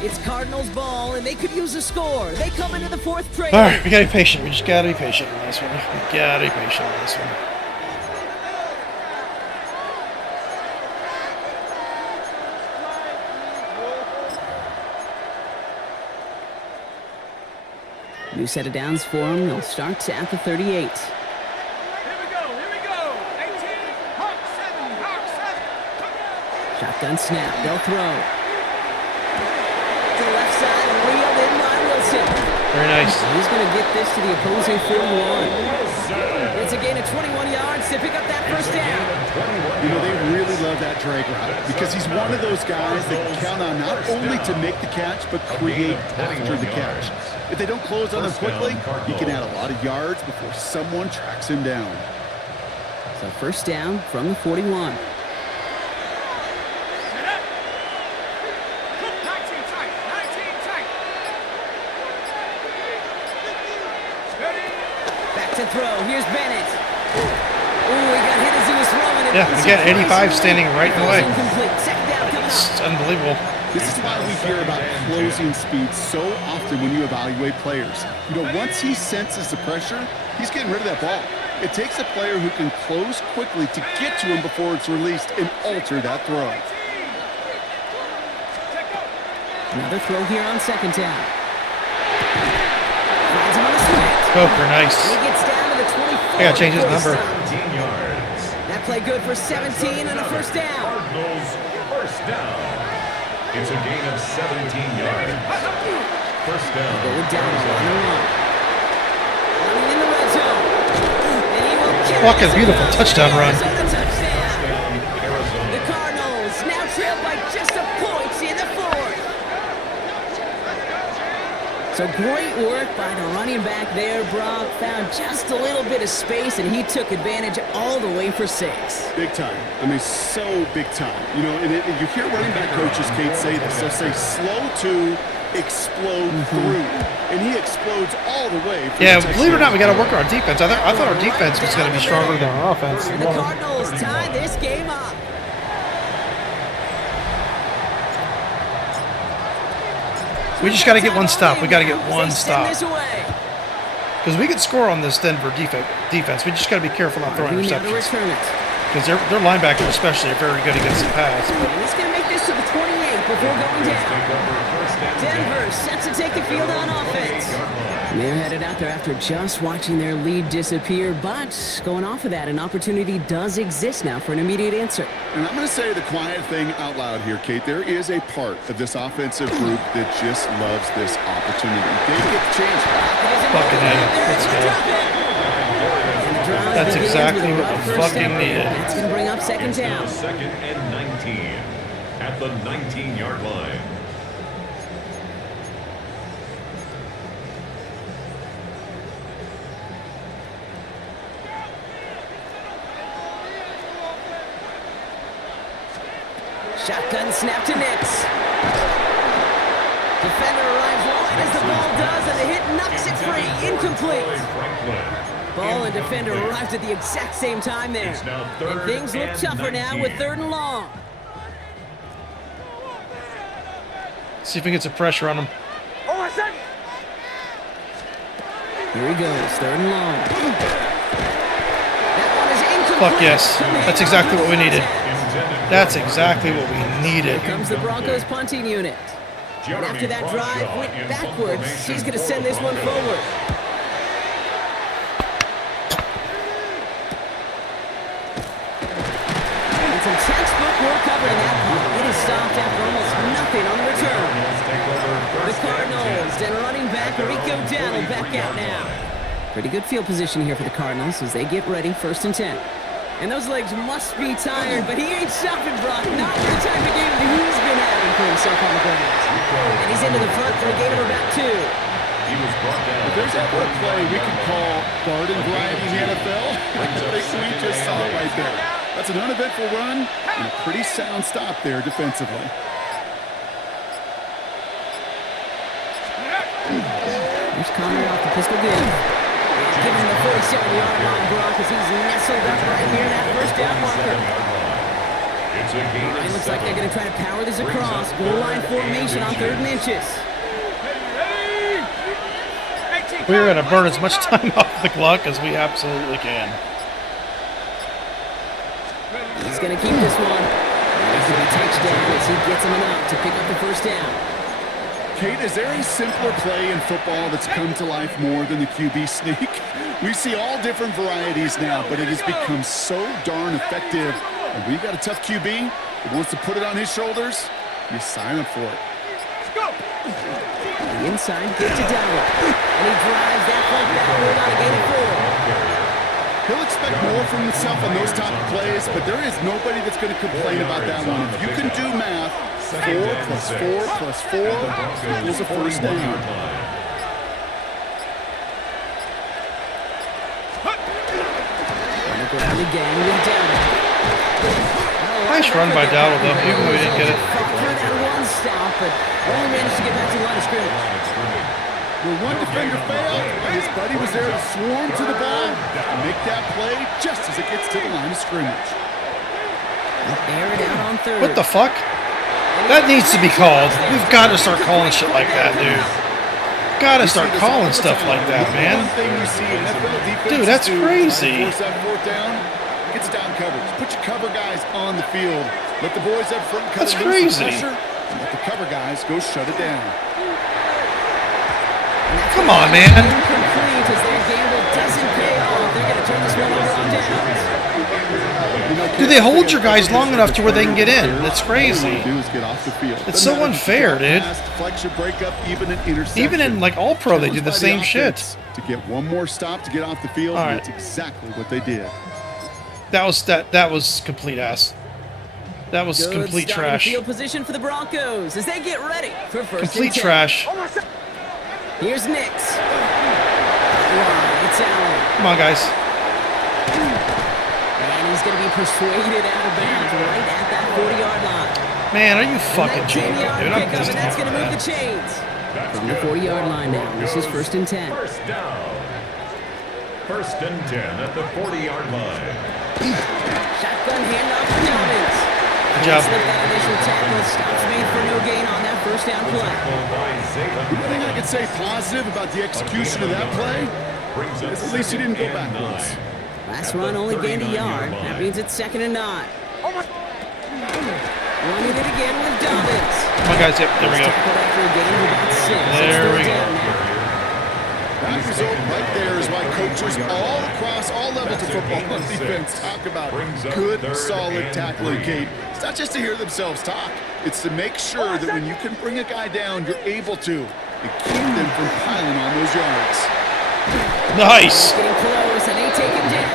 It's Cardinals ball, and they could use a score. They come into the 4th trade. All right, we gotta be patient. We just gotta be patient on this one. We gotta be patient on this one. New set of downs for them. They'll start at the 38. Here we go. 18, Hawk 7, Hawk 7. Shotgun snap. They'll throw. To the left side, reeled in by Wilson. Very nice. He's going to get this to the opposing 41. It's a gain of 21 yards to pick up that first down. You know, they really love that drag route because he's one of those guys that count on not only to make the catch, but create after the catch. If they don't close on him quickly, he can add a lot of yards before someone tracks him down. So first down from the 41. 19 tight. 19 tight. Back to throw. Here's Bennett. Ooh, he got hit as he was throwing it. Yeah, again, 85 standing right in the way. Incomplete. Second down coming It's up. unbelievable. This is why we hear about closing speed so often when you evaluate players. You know, once he senses the pressure, he's getting rid of that ball. It takes a player who can close quickly to get to him before it's released and alter that throw. Another throw here on second down. Finds him on the slant. Coker, nice. And he gets down to the 24. I gotta change his before he number. stops. 17 yards. That play good for 17 and a first down. Cardinals first down. It's a gain of 17 yards. First down. Going down on the run. Running in the red zone. And he will carry Fucking this beautiful around. touchdown run. Arizona touchdown. Arizona. The Cardinals now trail by just a point in the 4th. So great work by the running back there, Brock. Found just a little bit of space, and he took advantage all the way for 6. Big time. I mean, so big time. You know, and you hear running back coaches, Kate, say this. They'll say slow to explode through. And he explodes all the way. For Yeah, the believe it or not, we touchdown. gotta work on our defense. I thought our defense was gonna be stronger than our offense. The Cardinals tie this game up. We just got to get one stop. We got to get one They send stop. this away. Because we can score on this Denver defense. We just got to be careful not throwing Harvey now to interceptions. return it. Because their linebackers especially are very good against the pass. But And he's going to make this to the 28 before going down. Denver set to take the field on offense. And they're headed out there after just watching their lead disappear. But going off of that, an opportunity does exist now for an immediate answer. And I'm going to say the quiet thing out loud here, Kate. There is a part of this offensive group that just loves this opportunity. They get the chance. fucking A. Let's go. That's exactly what we fucking needed. That's going to bring up second down. Second and 19 at the 19-yard line. Shotgun snap to Nix. Defender arrives right as the ball does, and the hit knocks it free. Incomplete. Ball and defender arrived at the exact same time there. And things look tougher now with 3rd and long. See if we can get some pressure on them. Here he goes, 3rd and long. That one is incomplete. Fuck yes. That's exactly what we needed. That's exactly what we needed. Here comes the Broncos punting unit. And after that drive went backwards, he's going to send this one forward. And some textbook work covered in that punt. It is stopped after almost nothing on the return. The Cardinals and running back Rico Dowdle back out now. Pretty good field position here for the Cardinals as they get ready, 1st and 10. And those legs must be tired, but he ain't stopping, Brock. Not for the type of game that he's been having for himself on the ground. And he's into the front for a gain of about 2. If there's ever a play we could call garden variety in the NFL, I think we just saw it right there. That's an uneventful run and a pretty sound stop there defensively. There's Connor off the pistol give. Give him the 47-yard line, Brock, as he's nestled up right near that 1st down marker. It looks like they're going to try to power this across. Goal line formation on 3rd and inches. We're going to burn as much time off the clock as we absolutely can. He's going to keep this one. And it's going to be touchdown as he gets him enough to pick up the 1st down. Kate, is there a simpler play in football that's come to life more than the QB sneak? We see all different varieties now, but it has become so darn effective. And when you've got a tough QB that wants to put it on his shoulders, you sign up for it. The inside gets to Dowdle. And he drives that front backward on a gain of 4. He'll expect more from himself on those top plays, but there is nobody that's going to complain about that one. If you can do math, 4 plus 4 plus 4 equals a 1st down. Again with Dowdle. Nice run by Dowdle, though, even though we didn't get it. That one stop, but only managed to get back to the line of scrimmage. Where one defender failed, his buddy was there to swarm to the ball and make that play just as it gets to the line of scrimmage. Air it out on 3rd. What the fuck? That needs to be called. We've got to start calling shit like that, dude. Got to start calling stuff like that, man. Dude, that's crazy. Force that 4th down, gets down coverage. Put your cover guys on the field. Let the boys up front cut That's loose crazy. the pressure, and let the cover guys go shut it down. Come on, man. Incomplete as their gamble doesn't pay off. They're going to turn this one over on downs. Do they hold your guys long enough to where they can get in? That's crazy. Do is get off the field. It's so unfair, dude. Deflection, breakup, even an interception. Even in like all pro, they do the same shit. To get one more stop to get off the field, All and right. that's exactly what they did. That was complete ass. That was Good complete starting trash. Field position for the Broncos as they get ready for 1st Complete and 10. trash. Here's Nix. It's Allen. Come on, guys. And he's going to be persuaded out of bounds right at that 40-yard line. Man, are you fucking joking, 19-yard dude? I'm pickup, pissed and that's off going to at move the that. chains. From the 40-yard line now. This is 1st and 10. First down. 1st and 10 at the 40-yard line. Shotgun handoff to Dobbins. job. Slip that initial tackle. Stops made for no gain on that first down play. The only thing I could say positive about the execution of that play is at least he didn't go backwards. Last run only gained a yard. That means it's 2nd and 9. Running it again with Dobbins. Come on, guys. Yep, there we go. Tackled after a gain of about 6. There we go. That result right there is why coaches all across all levels of football and defense talk about good, solid tackling, Kate. It's not just to hear themselves talk. It's to make sure that when you can bring a guy down, you're able to and keep them from piling on those yards. Nice. Getting close, and they take him down.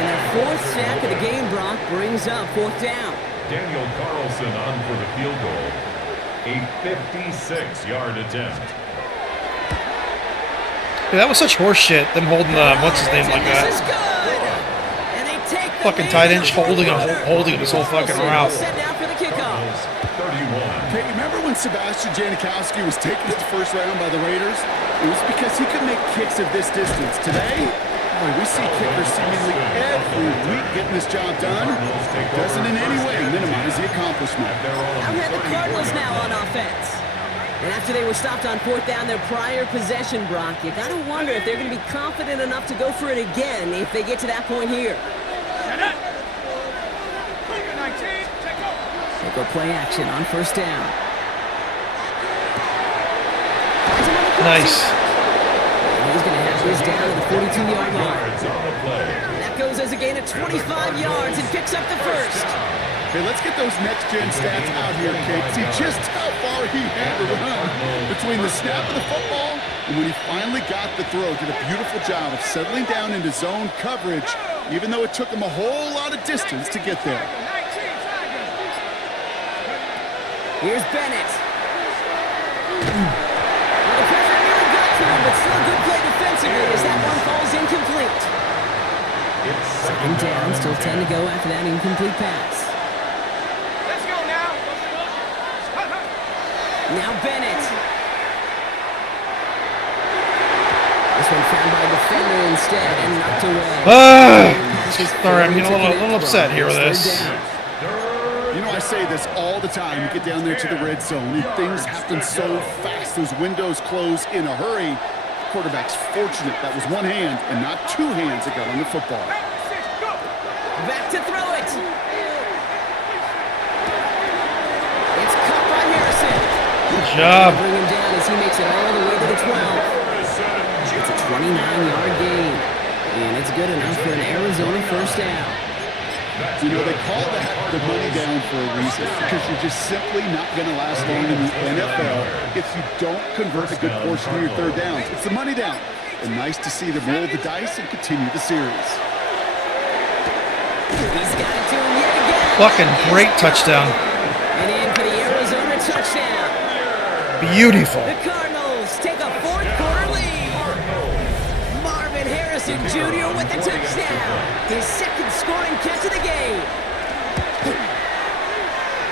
And their 4th sack of the game, Brock, brings up 4th down. Daniel Carlson on for the field goal. A 56-yard attempt. Yeah, that was such horse shit, them holding what's his name like This is that. good. And they take the Fucking lead. tight end holding him his whole fucking route. Set down for the kickoff. 31. Hey, remember when Sebastian Janikowski was taken to the first round by the Raiders? It was because he could make kicks of this distance. Today, boy, we see kickers seemingly every week getting this job done. It doesn't in any way minimize the accomplishment. I've had the Cardinals now on offense. And after they were stopped on 4th down their prior possession, Brock, you got to wonder if they're going to be confident enough to go for it again if they get to that point here. They go play action on 1st down. Nice. And he's going to have this down to the 42-yard line. That goes as a gain of 25 yards and picks up the 1st. Okay, let's get those next-gen stats out here, Kate. See just how far he had to run between the snap of the football and when he finally got the throw. Did a beautiful job of settling down into zone coverage, even though it took him a whole lot of distance to get there. Here's Bennett. Well, the pressure nearly got to him, but still a good play defensively as that one falls incomplete. 2nd down, still 10 to go after that incomplete pass. Let's go now. Now Bennett. This one found by a defender instead and knocked away. Sorry, I'm getting a little upset here with this. You know, I say this all the time. You get down there to the red zone, and things happen so fast. Those windows close in a hurry. Quarterback's fortunate that was one hand and not 2 hands that got on the football. Back to throw it. It's caught by Harrison. Good job. Bring him down as he makes it all the way to the 12. It's a 29-yard gain. And it's good enough for an Arizona 1st down. You know, they call that the money down for a reason because you're just simply not going to last long in the NFL if you don't convert a good portion of your 3rd downs. It's the money down. And nice to see them roll the dice and continue the series. He's got it to him yet again. Fucking great touchdown. And in for the Arizona touchdown. Beautiful. The Cardinals take a 4th quarter lead. Marvin Harrison Jr. with the touchdown. His 2nd scoring catch of the game.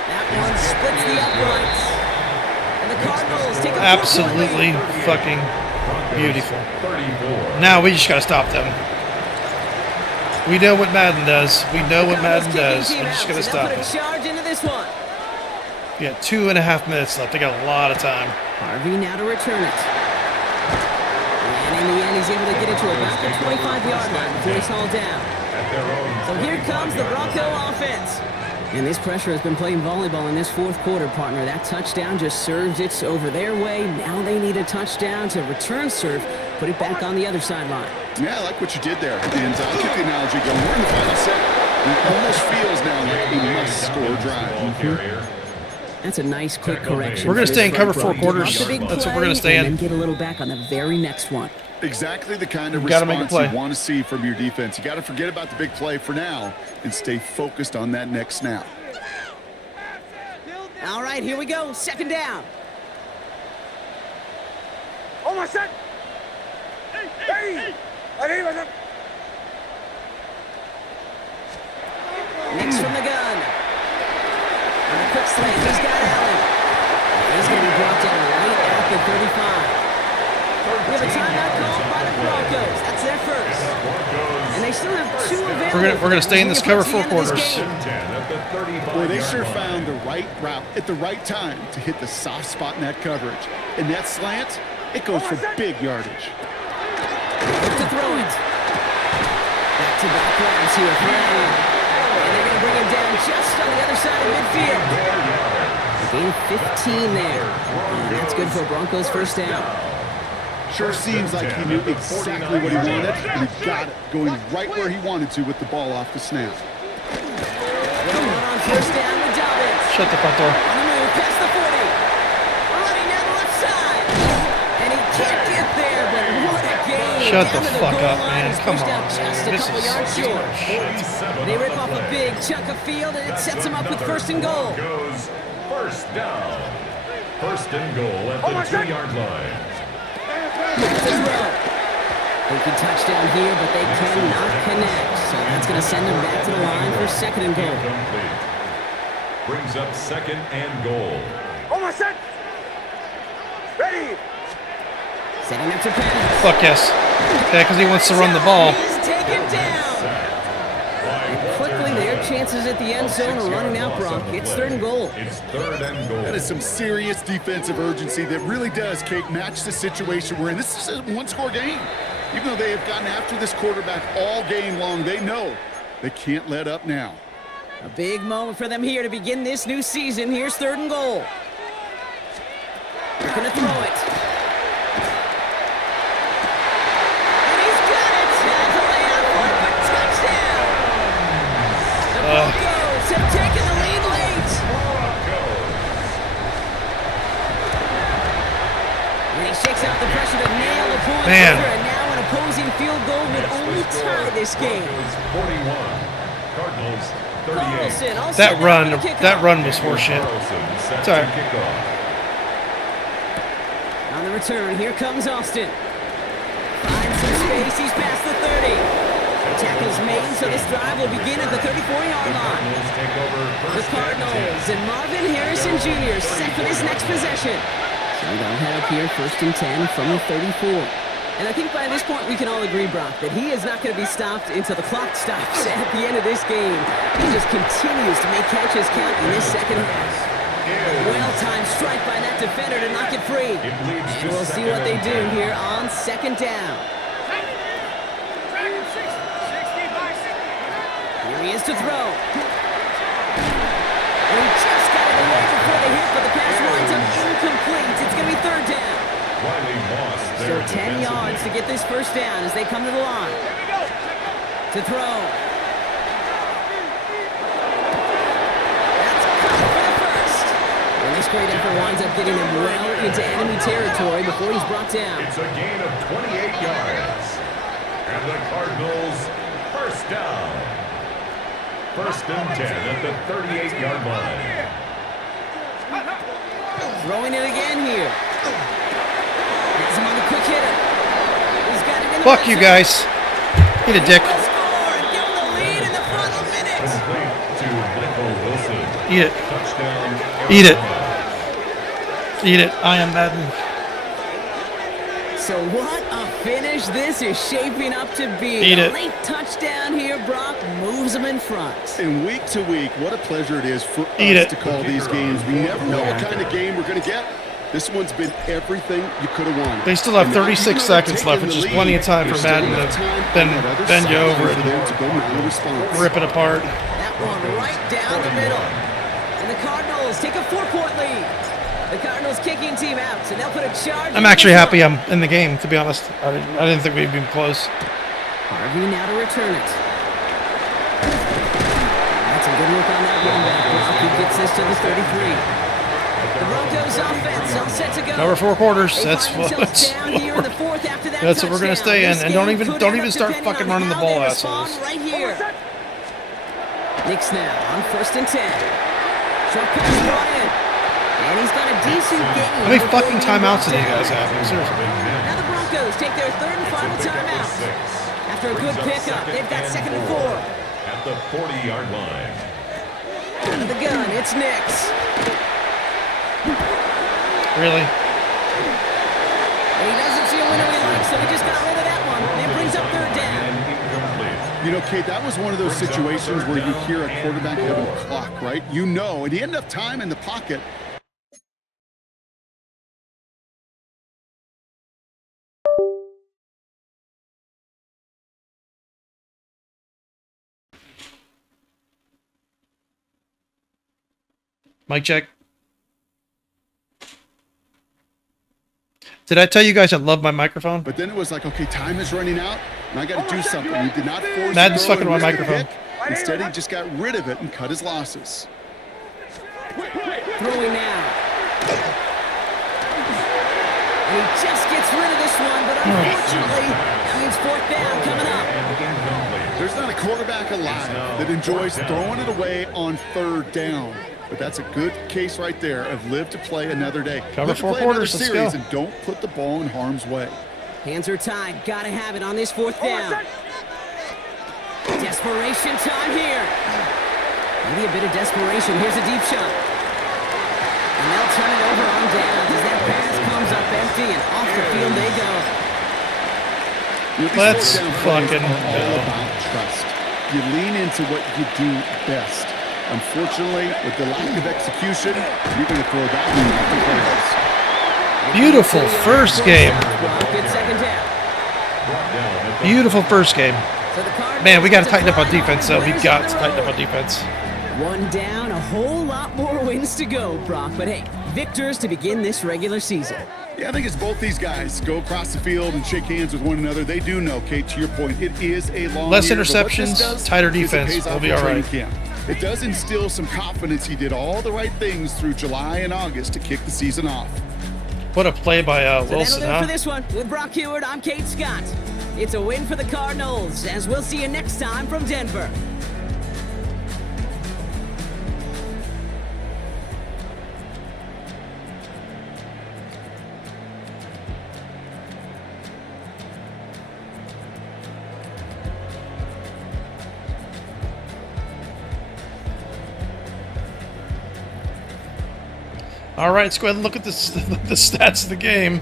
That one splits the uprights. And the Cardinals take a 4-point Absolutely lead. fucking beautiful. Now we just got to stop them. We know what Madden does. We know what Madden does. We just got to stop Put a it. charge into this one. We got 2.5 minutes left. They got a lot of time. Harvey now to return it. And in the end, he's able to get it to about the 25-yard line before he's hauled down. So here comes the Bronco offense. And this pressure has been playing volleyball in this 4th quarter, partner. That touchdown just served it over their way. Now they need a touchdown to return serve, put it back on the other sideline. Yeah, I like what you did there. And I'll keep the analogy going. We're in the final set. It almost feels now like a must-score drive. That's a nice, quick correction. We're going to for stay this in cover front 4 row. quarters. Get the big That's what play we're going to stay and in. then get a little back on the very next one. Exactly the kind of Gotta make a response play. you want to see from your defense. You got to forget about the big play for now and stay focused on that next snap. All right, here we go. 2nd down. Oh, my son. Hey. Arriba. Next from the gun. On a quick slant, he's got Allen. And he's going to be brought down right at the 35. We have a timeout called by the Broncos. That's their first. And they still have 2 available. We're gonna stay in this cover 4 quarters. First and 10 at the 35-yard Boy, they sure line. found the right route at the right time to hit the soft spot in that coverage. And that slant, it goes for big yardage. To throw it. Back-to-back runs here for Allen. And they're going to bring him down just on the other side of midfield. Gain 15 there. And that's good for Broncos first down. Sure seems like he knew exactly what he wanted, and he got it, going right where he wanted to with the ball off the snap. On first down with Dobbins. Shut the front door. On the move, past the 40. Running down the left side. And he can't get there, but what a game. Shut Down the to fuck goal up, line. man. He's Come pushed on, out just a man. This couple is yards short. 47 They on rip the off a play. big chunk of field, and it sets him up with Another first and goal. Broncos first down. First and goal at the 2-yard line. Thinking touchdown here, but they cannot connect. So that's going to send them back to the line for second and goal. Incomplete. Brings up second and goal. Almost set. Ready. Setting up to pass. Fuck yes. Okay, because he wants to run the ball. He's taken down. And quickly, their chances at the end zone are running out, Brock. It's third and goal. It's third and goal. That is some serious defensive urgency that really does, Kate, match the situation we're in. This is a one-score game. Even though they have gotten after this quarterback all game long, they know they can't let up now. A big moment for them here to begin this new season. Here's third and goal. They're going to throw it. And he's got it. Tackle layup for a touchdown. The Broncos have taken the lead late. And he shakes out the pressure to nail the point. Man. And now an opposing field goal would only tie this game. Broncos 41. Cardinals 38. Carlson all set That now run, for the kickoff. that run was horseshit. Carlson set It's all to right. kick off. On the return, here comes Austin. Finds some space, he's past the 30. Tackles made, so this drive will begin at the 34-yard line. Cardinals take over The first and 10. Cardinals and Marvin Harrison Jr. set for his next possession. So they'll head up here first and 10 from the 34. And I think by this point we can all agree, Brock, that he is not going to be stopped until the clock stops at the end of this game. He just continues to make catches count in this second half. Well-timed strike by that defender to knock it free. It leads And to we'll see second what they and do 10. here on second down. Here he is to throw. And he just got it away before the hit, but the pass winds up incomplete. It's going to be third down. Riley Moss So there 10 yards to get this first down as they come to the line. To throw. That's caught for the first. And this great effort winds up getting him well into enemy territory before he's brought down. It's a gain of 28 yards. And the Cardinals first down. First and 10 at the 38-yard line. Throwing it again here. Has him on the quick hitter. He's got it in the Fuck red you zone. guys. Eat a dick. He'll score and give him the lead in the final minutes. Complete to Michael Wilson. Eat it. Touchdown. Eat it. Arizona. Eat it. I am Madden. So what a finish this is shaping up to be. Eat A it. late touchdown here, Brock moves them in front. And week to week, what a pleasure it is for Eat us it. to call these games. We never know what kind of game we're going to get. This one's been everything you could have wanted. They still have And now, 36 even though seconds they're left, taking which is the plenty of lead, time for there's still Madden enough to time bend- on that other bend you side over for it. them to go mount a response. Rip it apart. That one right down the middle. And the Cardinals take a 4-point lead. The Cardinals kicking team out, so they'll put a charge. I'm actually happy I'm in the game, to be honest. I didn't think we'd be close. Harvey now to return it. That's a good look on that run back. He gets this to the 33. The Broncos offense all set to go. Cover 4 quarters. They That's find what. themselves down here in the fourth after that That's what we're gonna touchdown. stay in, This and don't game even- could don't end even up start depending fucking on running the how ball, they respond assholes. right here. Knicks now on first and 10. Short pass brought in. And he's got a decent game. How many before fucking being timeouts do brought you guys down. have? Seriously. Now the Broncos take their third and final timeout. After a good pickup, they've got second and 4. At the 40-yard line. Out of the gun, it's Knicks. Really? And he doesn't see a winner he likes, so he just got rid of that one. And it brings up third down. And incomplete. You know, Kate, that was one of those situations where you hear a quarterback having a clock, right? You know, and he had enough time in the pocket. Mic check. Did I tell you guys I love my microphone? But then it was like, okay, time is running out, and I got to do something. He did not force Madden's the throw fucking and my risk a microphone. pick. Instead, he just got rid of it and cut his losses. Throwing now. And he just gets rid of this one, but unfortunately, that means fourth down coming up. There's not a quarterback alive that enjoys throwing it away on third down. But that's a good case right there of live to play another day. Cover Live to 4 play quarters, another let's series go. and don't put the ball in harm's way. Hands are tied. Gotta have it on this fourth down. Desperation time here. Maybe a bit of desperation. Here's a deep shot. And they'll turn it over on downs as that pass comes up empty and off the field they go. You know, these Let's fourth down plays fucking are all go. about trust. You lean into what you do best. Unfortunately, with the lack of execution, you're going to throw that one off the rails. Beautiful first game. Good second down. Beautiful first game. So the Cardinals Man, we got to get tighten up on flying defense, though. We winners got on to the tighten up road. on defense. One down, a whole lot more wins to go, Brock. But hey, victors to begin this regular season. Yeah, I think it's both these guys go across the field and shake hands with one another. They do know, Kate, to your point, it is a long Less year, but what this interceptions, does tighter is it defense. pays We'll off be in all training right. camp. It does instill some confidence. He did all the right things through July and August to kick the season off. What a play by So Wilson, that'll do it huh? for this one. With Brock Heward, I'm Kate Scott. It's a win for the Cardinals, as we'll see you next time from Denver. All right, let's go ahead and look at this, the stats of the game.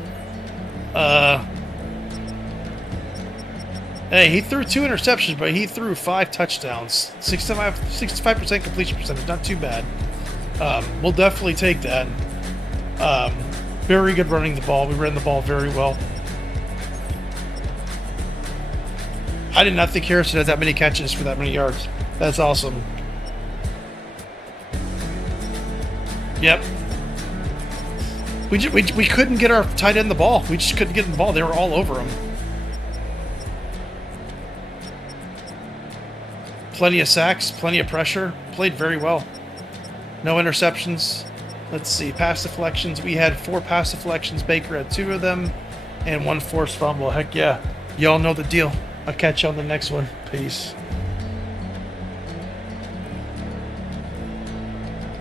Hey, he threw 2 interceptions, but he threw 5 touchdowns. 65% completion percentage, not too bad. We'll definitely take that. Very good running the ball. We ran the ball very well. I did not think Harrison had that many catches for that many yards. That's awesome. Yep. We couldn't get our tight end the ball. We just couldn't get the ball. They were all over him. Plenty of sacks, plenty of pressure. Played very well. No interceptions. Let's see. Pass deflections. We had 4 pass deflections. Baker had 2 of them. And 1 forced fumble. Heck yeah. Y'all know the deal. I'll catch you on the next one. Peace.